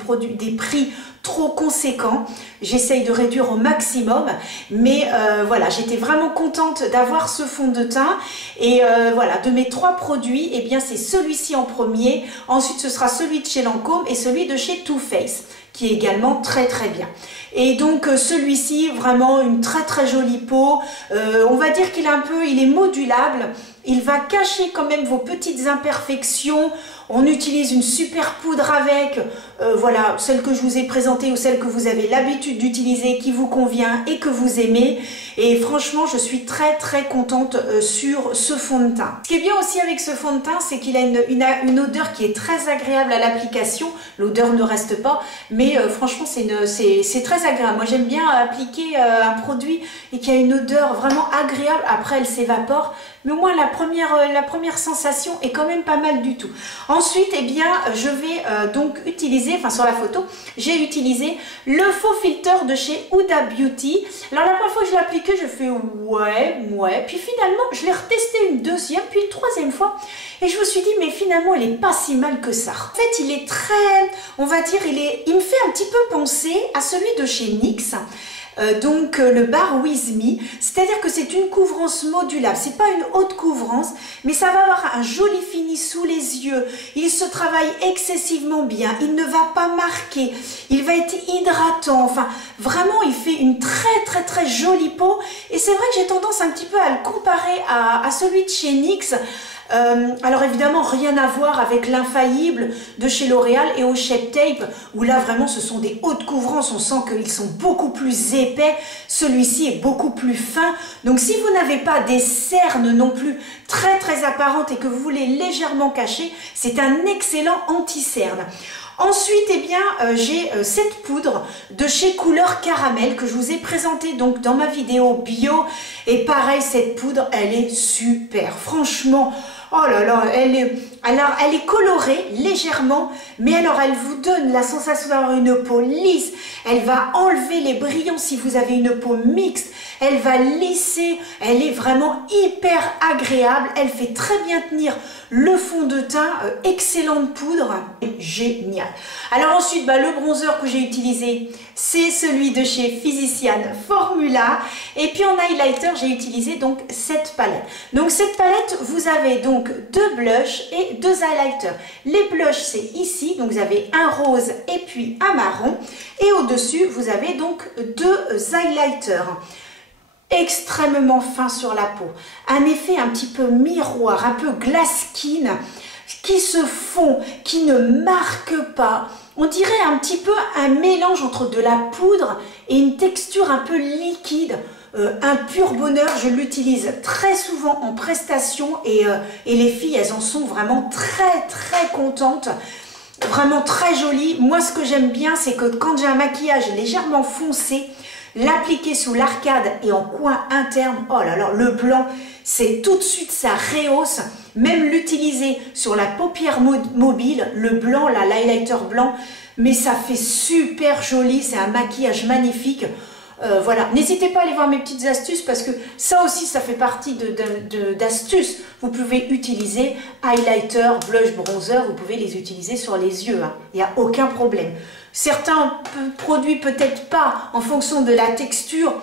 prix trop conséquents. J'essaye de réduire au maximum, mais voilà, j'étais vraiment contente d'avoir ce fond de teint. Et voilà, de mes 3 produits, c'est celui-ci en premier. Ensuite, ce sera celui de chez Lancôme et celui de chez Too Faced, qui est également très très bien. Et donc celui-ci, vraiment une très très jolie peau. On va dire qu'il est modulable. Il va cacher quand même vos petites imperfections. On utilise une super poudre avec, voilà, celle que je vous ai présentée ou celle que vous avez l'habitude d'utiliser, qui vous convient et que vous aimez. Et franchement, je suis très très contente sur ce fond de teint. Ce qui est bien aussi avec ce fond de teint, c'est qu'il a une odeur qui est très agréable à l'application. L'odeur ne reste pas, mais franchement, c'est très agréable. Moi, j'aime bien appliquer un produit et qui a une odeur vraiment agréable. Après, elle s'évapore. Mais au moins, la première sensation est quand même pas mal du tout. Ensuite, je vais donc utiliser, sur la photo, j'ai utilisé le faux filtre de chez Huda Beauty. Alors, la première fois que je l'ai appliqué, je fais ouais. Puis finalement, je l'ai retesté une deuxième, puis une troisième fois. Et je me suis dit, mais finalement, il n'est pas si mal que ça. En fait, il est très, on va dire, il me fait un petit peu penser à celui de chez NYX. Donc le Bar With Me, c'est-à-dire que c'est une couvrance modulable, c'est pas une haute couvrance, mais ça va avoir un joli fini sous les yeux, il se travaille excessivement bien, il ne va pas marquer, il va être hydratant, enfin vraiment il fait une très très jolie peau. Et c'est vrai que j'ai tendance un petit peu à le comparer à celui de chez NYX. Alors évidemment rien à voir avec l'infaillible de chez L'Oréal et au Shape Tape, où là vraiment ce sont des hautes couvrances, on sent qu'ils sont beaucoup plus épais. Celui-ci est beaucoup plus fin, donc si vous n'avez pas des cernes non plus très apparentes et que vous voulez légèrement cacher, c'est un excellent anti-cerne. Ensuite, j'ai cette poudre de chez Couleur Caramel que je vous ai présentée donc dans ma vidéo bio. Et pareil, cette poudre, elle est super. Franchement, oh là là, elle est colorée légèrement, mais alors elle vous donne la sensation d'avoir une peau lisse. Elle va enlever les brillants si vous avez une peau mixte. Elle va lisser, elle est vraiment hyper agréable. Elle fait très bien tenir le fond de teint, excellente poudre, génial. Alors ensuite, le bronzer que j'ai utilisé, c'est celui de chez Physician Formula. Et puis en highlighter, j'ai utilisé donc cette palette. Donc cette palette, vous avez donc 2 blushs et 2 highlighters. Les blushs, c'est ici, donc vous avez un rose et puis un marron. Et au-dessus, vous avez donc 2 highlighters. Extrêmement fin sur la peau, un effet un petit peu miroir, un peu glass skin, qui se fond, qui ne marque pas. On dirait un petit peu un mélange entre de la poudre et une texture un peu liquide. Un pur bonheur, je l'utilise très souvent en prestation et les filles, elles en sont vraiment très contentes. Vraiment très jolie. Moi, ce que j'aime bien, c'est que quand j'ai un maquillage légèrement foncé, l'appliquer sous l'arcade et en coin interne, oh là là, le blanc, c'est tout de suite, ça rehausse. Même l'utiliser sur la paupière mobile, le blanc, là, l'highlighter blanc, mais ça fait super joli, c'est un maquillage magnifique. Voilà, n'hésitez pas à aller voir mes petites astuces parce que ça aussi, ça fait partie d'astuces. Vous pouvez utiliser highlighter, blush, bronzer, vous pouvez les utiliser sur les yeux, hein. Il n'y a aucun problème. Certains produits peut-être pas en fonction de la texture,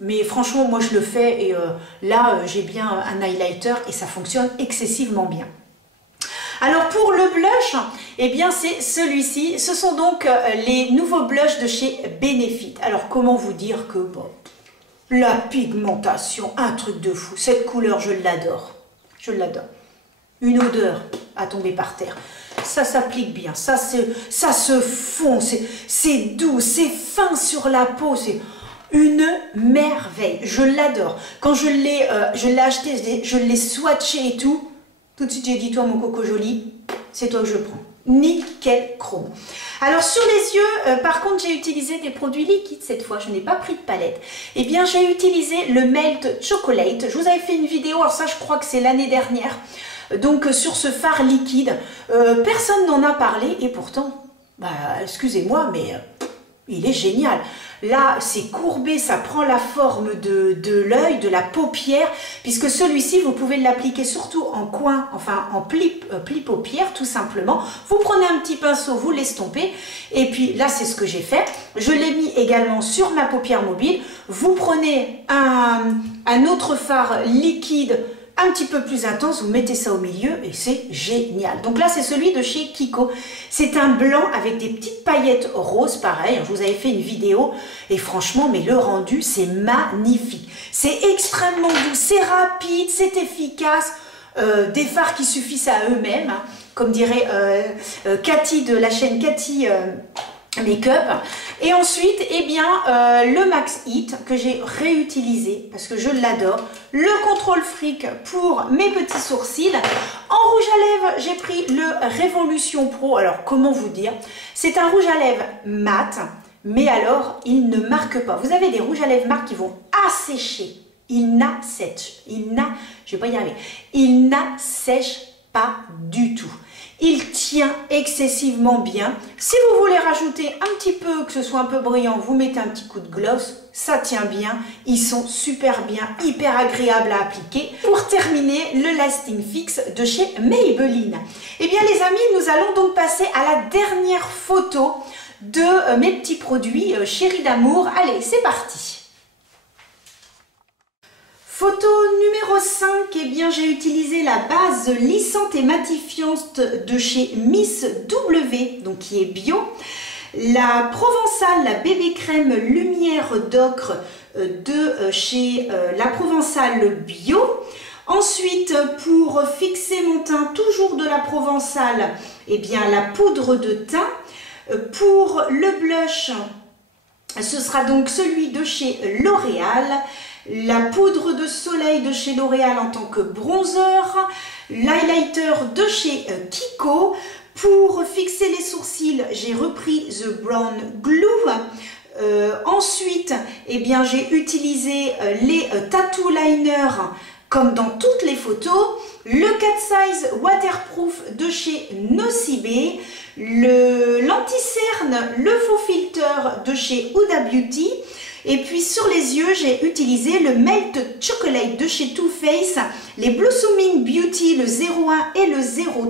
mais franchement, moi je le fais et là, j'ai bien un highlighter et ça fonctionne excessivement bien. Alors pour le blush, c'est celui-ci. Ce sont donc les nouveaux blushs de chez Benefit. Alors comment vous dire que la pigmentation, un truc de fou. Cette couleur, je l'adore. Je l'adore. Une odeur à tomber par terre. Ça s'applique bien. Ça se fond. C'est doux, c'est fin sur la peau. C'est une merveille. Je l'adore. Quand je l'ai acheté, je l'ai swatché et tout. Tout de suite, j'ai dit, toi, mon coco joli, c'est toi que je prends. nickel chrome. Alors sur les yeux, par contre j'ai utilisé des produits liquides cette fois, je n'ai pas pris de palette. Eh bien j'ai utilisé le Melt Chocolate. Je vous avais fait une vidéo, alors ça je crois que c'est l'année dernière, donc sur ce fard liquide. Personne n'en a parlé et pourtant, bah, excusez-moi mais il est génial. Là, c'est courbé, ça prend la forme de l'œil, de la paupière, puisque celui-ci, vous pouvez l'appliquer surtout en coin, enfin en pli paupière, tout simplement. Vous prenez un petit pinceau, vous l'estompez, et puis là, c'est ce que j'ai fait. Je l'ai mis également sur ma paupière mobile. Vous prenez un autre fard liquide, un petit peu plus intense, vous mettez ça au milieu et c'est génial. Donc là, c'est celui de chez Kiko. C'est un blanc avec des petites paillettes roses, pareil. Je vous avais fait une vidéo et franchement, mais le rendu, c'est magnifique. C'est extrêmement doux, c'est rapide, c'est efficace. Des fards qui suffisent à eux-mêmes, hein, comme dirait Cathy de la chaîne Cathy Make-up. Et ensuite, eh bien, le Max Hit que j'ai réutilisé parce que je l'adore. Le Contrôle Fric pour mes petits sourcils. En rouge à lèvres, j'ai pris le Révolution Pro. Alors, comment vous dire? C'est un rouge à lèvres mat, mais alors, il ne marque pas. Vous avez des rouges à lèvres mat qui vont assécher. Il n'assèche pas du tout. Il tient excessivement bien. Si vous voulez rajouter un petit peu, que ce soit un peu brillant, vous mettez un petit coup de gloss, ça tient bien. Ils sont super bien, hyper agréables à appliquer. Pour terminer, le Lasting Fix de chez Maybelline. Eh bien les amis, nous allons donc passer à la dernière photo de mes petits produits chéris d'amour. Allez, c'est parti. Photo numéro 5, eh bien j'ai utilisé la base lissante et matifiante de chez Miss W, donc qui est bio. La Provençale, la bébé crème lumière d'ocre de chez La Provençale bio. Ensuite, pour fixer mon teint, toujours de La Provençale, eh bien la poudre de teint. Pour le blush, ce sera donc celui de chez L'Oréal. La poudre de soleil de chez L'Oréal en tant que bronzer, l'highlighter de chez Kiko. Pour fixer les sourcils, j'ai repris The Brown Glue. Ensuite, eh bien, j'ai utilisé les tattoo liners comme dans toutes les photos. Le Cat Size Waterproof de chez Nocibé. L'anti-cerne, le faux filter de chez Huda Beauty. Et puis sur les yeux, j'ai utilisé le Melt Chocolate de chez Too Faced, les Blossoming Beauty, le 01 et le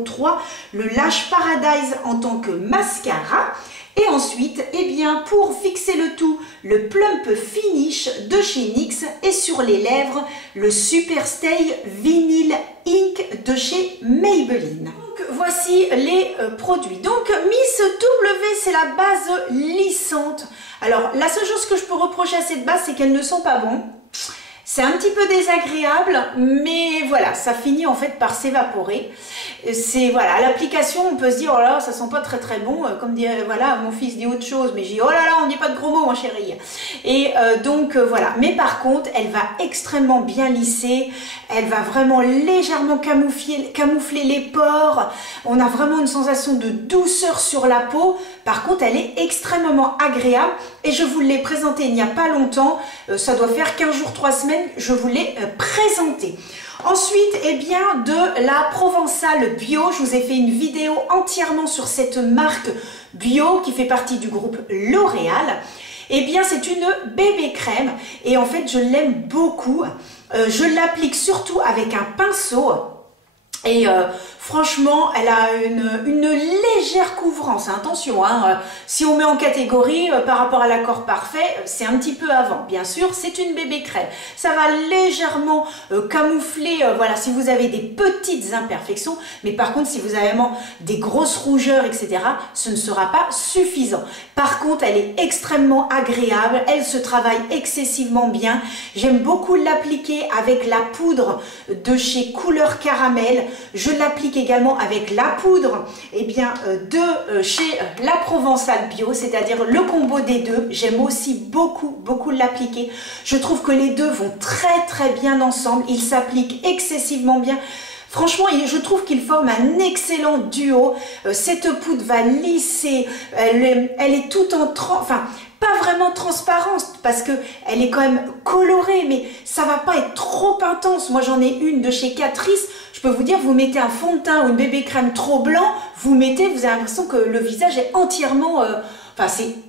03, le Lash Paradise en tant que mascara. Et ensuite, eh bien, pour fixer le tout, le Plump Finish de chez NYX et sur les lèvres, le Super Stay Vinyl Ink de chez Maybelline. Donc voici les produits. Donc Miss W, c'est la base lissante. Alors la seule chose que je peux reprocher à cette base, c'est qu'elles ne sont pas bonnes. C'est un petit peu désagréable, mais voilà, ça finit en fait par s'évaporer. C'est voilà, l'application, on peut se dire oh là, ça sent pas très très bon. Comme dit voilà, mon fils dit autre chose, mais j'ai dit oh là là, on dit pas de gros mots, mon chéri. Et donc voilà. Mais par contre, elle va extrêmement bien lisser. Elle va vraiment légèrement camoufler les pores. On a vraiment une sensation de douceur sur la peau. Par contre, elle est extrêmement agréable. Et je vous l'ai présentée il n'y a pas longtemps. Ça doit faire 15 jours, 3 semaines. Je vous l'ai présentée. Ensuite, eh bien, de la Provençale bio, je vous ai fait une vidéo entièrement sur cette marque bio qui fait partie du groupe L'Oréal. Eh bien, c'est une bébé crème et en fait, je l'aime beaucoup. Je l'applique surtout avec un pinceau. Et franchement, elle a une légère couvrance. Attention, hein, si on met en catégorie par rapport à l'accord parfait, c'est un petit peu avant. Bien sûr, c'est une bébé crème. Ça va légèrement camoufler, voilà, si vous avez des petites imperfections. Mais par contre, si vous avez vraiment des grosses rougeurs, etc., ce ne sera pas suffisant. Par contre, elle est extrêmement agréable. Elle se travaille excessivement bien. J'aime beaucoup l'appliquer avec la poudre de chez Couleur Caramel. Je l'applique également avec la poudre eh bien, de chez La Provençale bio, c'est-à-dire le combo des deux. J'aime aussi beaucoup l'appliquer. Je trouve que les deux vont très bien ensemble. Ils s'appliquent excessivement bien. Franchement, je trouve qu'ils forment un excellent duo. Cette poudre va lisser, elle est toute en enfin, pas vraiment transparente parce que elle est quand même colorée, mais ça va pas être trop intense. Moi, j'en ai une de chez Catrice. Je peux vous dire, vous mettez un fond de teint ou une bébé crème trop blanc, vous avez l'impression que le visage est entièrement...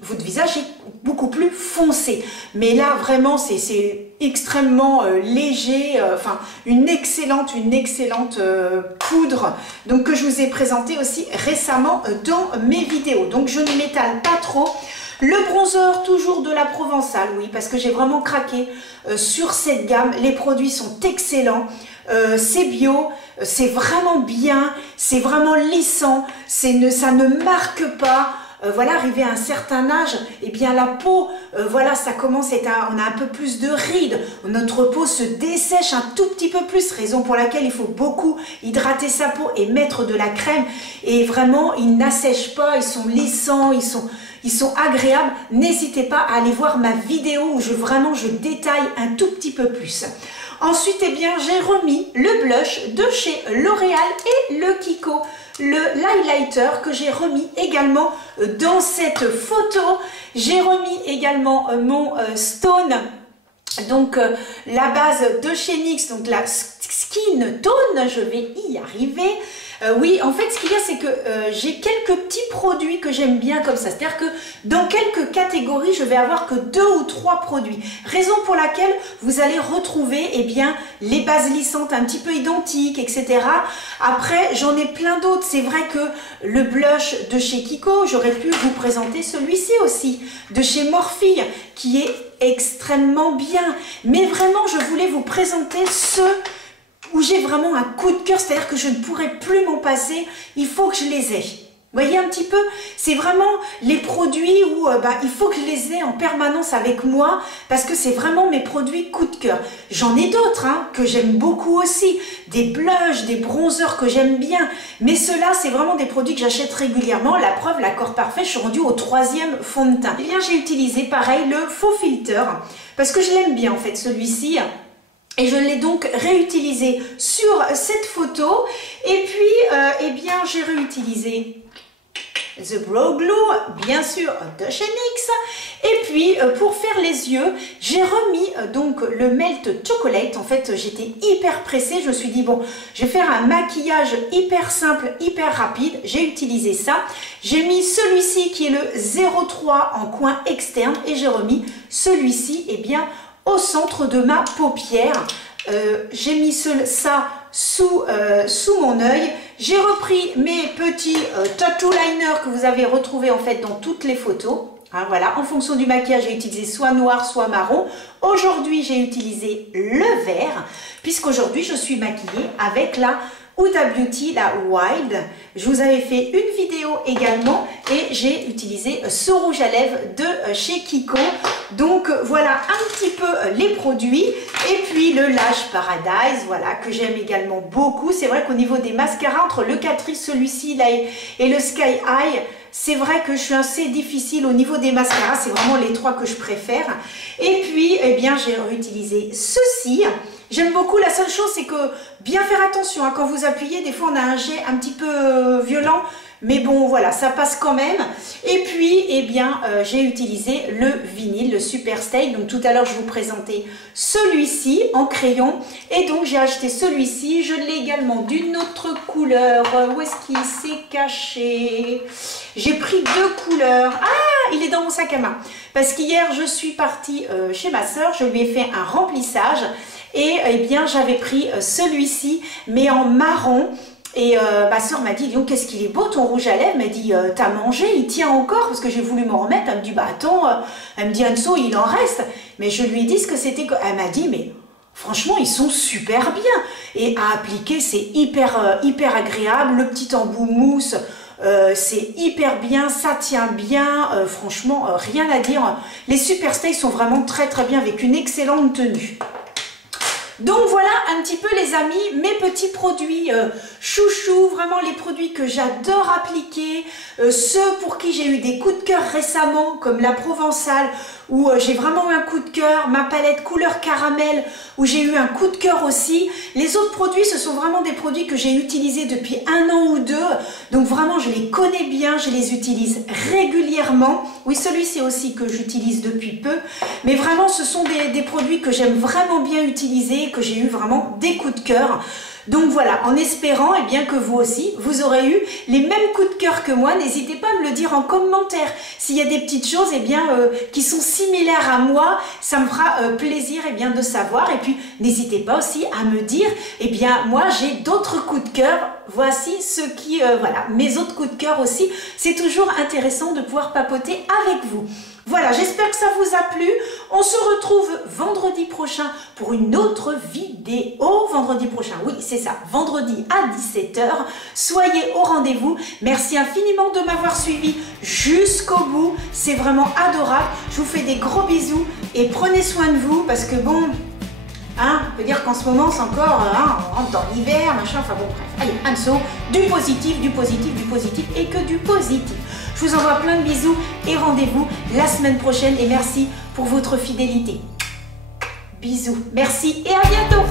votre visage est beaucoup plus foncé. Mais là, vraiment, c'est extrêmement léger. Enfin, une excellente poudre. Donc, que je vous ai présentée aussi récemment dans mes vidéos. Donc, je ne m'étale pas trop. Le bronzer, toujours de la Provençale, oui, parce que j'ai vraiment craqué sur cette gamme. Les produits sont excellents. C'est bio, c'est vraiment bien, c'est vraiment lissant, ça ne marque pas. Voilà, arrivé à un certain âge, eh bien la peau, voilà, ça commence on a un peu plus de rides, notre peau se dessèche un tout petit peu plus, raison pour laquelle il faut beaucoup hydrater sa peau et mettre de la crème. Et vraiment, ils n'assèchent pas, ils sont lissants, ils sont agréables. N'hésitez pas à aller voir ma vidéo où je détaille un tout petit peu plus. Ensuite, eh bien, j'ai remis le blush de chez L'Oréal et le Kiko, l'highlighter que j'ai remis également dans cette photo. J'ai remis également mon Stone, donc la base de chez NYX, donc la Skin Tone, je vais y arriver. Oui, en fait, ce qu'il y a, c'est que j'ai quelques petits produits que j'aime bien comme ça. C'est-à-dire que dans quelques catégories, je vais avoir que 2 ou 3 produits. Raison pour laquelle vous allez retrouver, eh bien, les bases lissantes un petit peu identiques, etc. Après, j'en ai plein d'autres. C'est vrai que le blush de chez Kiko, j'aurais pu vous présenter celui-ci aussi, de chez Morphe, qui est extrêmement bien. Mais vraiment, je voulais vous présenter ceux où j'ai vraiment un coup de cœur, c'est-à-dire que je ne pourrais plus m'en passer, il faut que je les ai. Vous voyez un petit peu, c'est vraiment les produits où il faut que je les ai en permanence avec moi parce que c'est vraiment mes produits coup de cœur. J'en ai d'autres que j'aime beaucoup aussi, des blushs, des bronzers que j'aime bien, mais ceux-là, c'est vraiment des produits que j'achète régulièrement. La preuve, l'accord parfait, je suis rendue au 3e fond de teint. Eh bien, j'ai utilisé pareil le faux filter parce que je l'aime bien en fait celui-ci. Et je l'ai donc réutilisé sur cette photo. Et puis, eh bien, j'ai réutilisé The Brow Glue, bien sûr, de chez NYX. Et puis, pour faire les yeux, j'ai remis donc le Melt Chocolate. En fait, j'étais hyper pressée. Je me suis dit, bon, je vais faire un maquillage hyper simple, hyper rapide. J'ai utilisé ça. J'ai mis celui-ci qui est le 03 en coin externe. Et j'ai remis celui-ci, eh bien, au centre de ma paupière. J'ai mis ça sous mon œil. J'ai repris mes petits tattoo liners que vous avez retrouvés en fait dans toutes les photos. Voilà, en fonction du maquillage, j'ai utilisé soit noir, soit marron. Aujourd'hui, j'ai utilisé le vert, puisqu'aujourd'hui, je suis maquillée avec la Huda Beauty, la Wild. Je vous avais fait une vidéo également et j'ai utilisé ce rouge à lèvres de chez Kiko. Donc voilà un petit peu les produits. Et puis le Lash Paradise, voilà, que j'aime également beaucoup. C'est vrai qu'au niveau des mascaras, entre le Catrice, celui-ci là et le Sky High, c'est vrai que je suis assez difficile au niveau des mascaras. C'est vraiment les 3 que je préfère. Et puis, eh bien, j'ai réutilisé ceci. J'aime beaucoup, la seule chose c'est que bien faire attention, quand vous appuyez, des fois on a un jet un petit peu violent, mais bon voilà, ça passe quand même. Et puis, eh bien, j'ai utilisé le vinyle, le Super Stay. Donc tout à l'heure je vous présentais celui-ci en crayon, et donc j'ai acheté celui-ci. Je l'ai également d'une autre couleur. Où est-ce qu'il s'est caché? J'ai pris 2 couleurs. Ah, il est dans mon sac à main. Parce qu'hier je suis partie chez ma soeur, je lui ai fait un remplissage. Et eh bien j'avais pris celui-ci mais en marron. Et ma soeur m'a dit, donc qu'est-ce qu'il est beau ton rouge à lèvres. Elle m'a dit, t'as mangé, il tient encore? Parce que j'ai voulu m'en remettre. Elle me dit, bah attends, elle me dit, Anso, il en reste. Mais je lui ai dit ce que c'était. Elle m'a dit, mais franchement ils sont super bien. Et à appliquer c'est hyper agréable. Le petit embout mousse, c'est hyper bien, ça tient bien. Franchement rien à dire. Les Super Stay sont vraiment très bien avec une excellente tenue. Donc voilà un petit peu les amis mes petits produits chouchous, vraiment les produits que j'adore appliquer, ceux pour qui j'ai eu des coups de cœur récemment comme la Provençale où j'ai vraiment eu un coup de cœur, ma palette couleur caramel où j'ai eu un coup de cœur aussi. Les autres produits ce sont vraiment des produits que j'ai utilisés depuis 1 an ou 2, donc vraiment je les connais bien, je les utilise régulièrement. Oui, celui-ci aussi que j'utilise depuis peu, mais vraiment ce sont des produits que j'aime vraiment bien utiliser, que j'ai eu vraiment des coups de cœur. Donc voilà, en espérant eh bien, que vous aussi, vous aurez eu les mêmes coups de cœur que moi. N'hésitez pas à me le dire en commentaire. S'il y a des petites choses eh bien, qui sont similaires à moi, ça me fera plaisir eh bien, de savoir. Et puis, n'hésitez pas aussi à me dire, eh bien, moi, j'ai d'autres coups de cœur. Voici ceux qui, voilà, mes autres coups de cœur aussi. C'est toujours intéressant de pouvoir papoter avec vous. Voilà, j'espère que ça vous a plu. On se retrouve vendredi prochain pour une autre vidéo. Vendredi prochain, oui, c'est ça, vendredi à 17 h. Soyez au rendez-vous. Merci infiniment de m'avoir suivi jusqu'au bout. C'est vraiment adorable. Je vous fais des gros bisous et prenez soin de vous parce que bon, hein, on peut dire qu'en ce moment, c'est encore, hein, on rentre dans l'hiver, machin, enfin bon, bref. Allez, Anso, du positif, du positif, du positif et que du positif. Je vous envoie plein de bisous et rendez-vous la semaine prochaine et merci pour votre fidélité. Bisous, merci et à bientôt.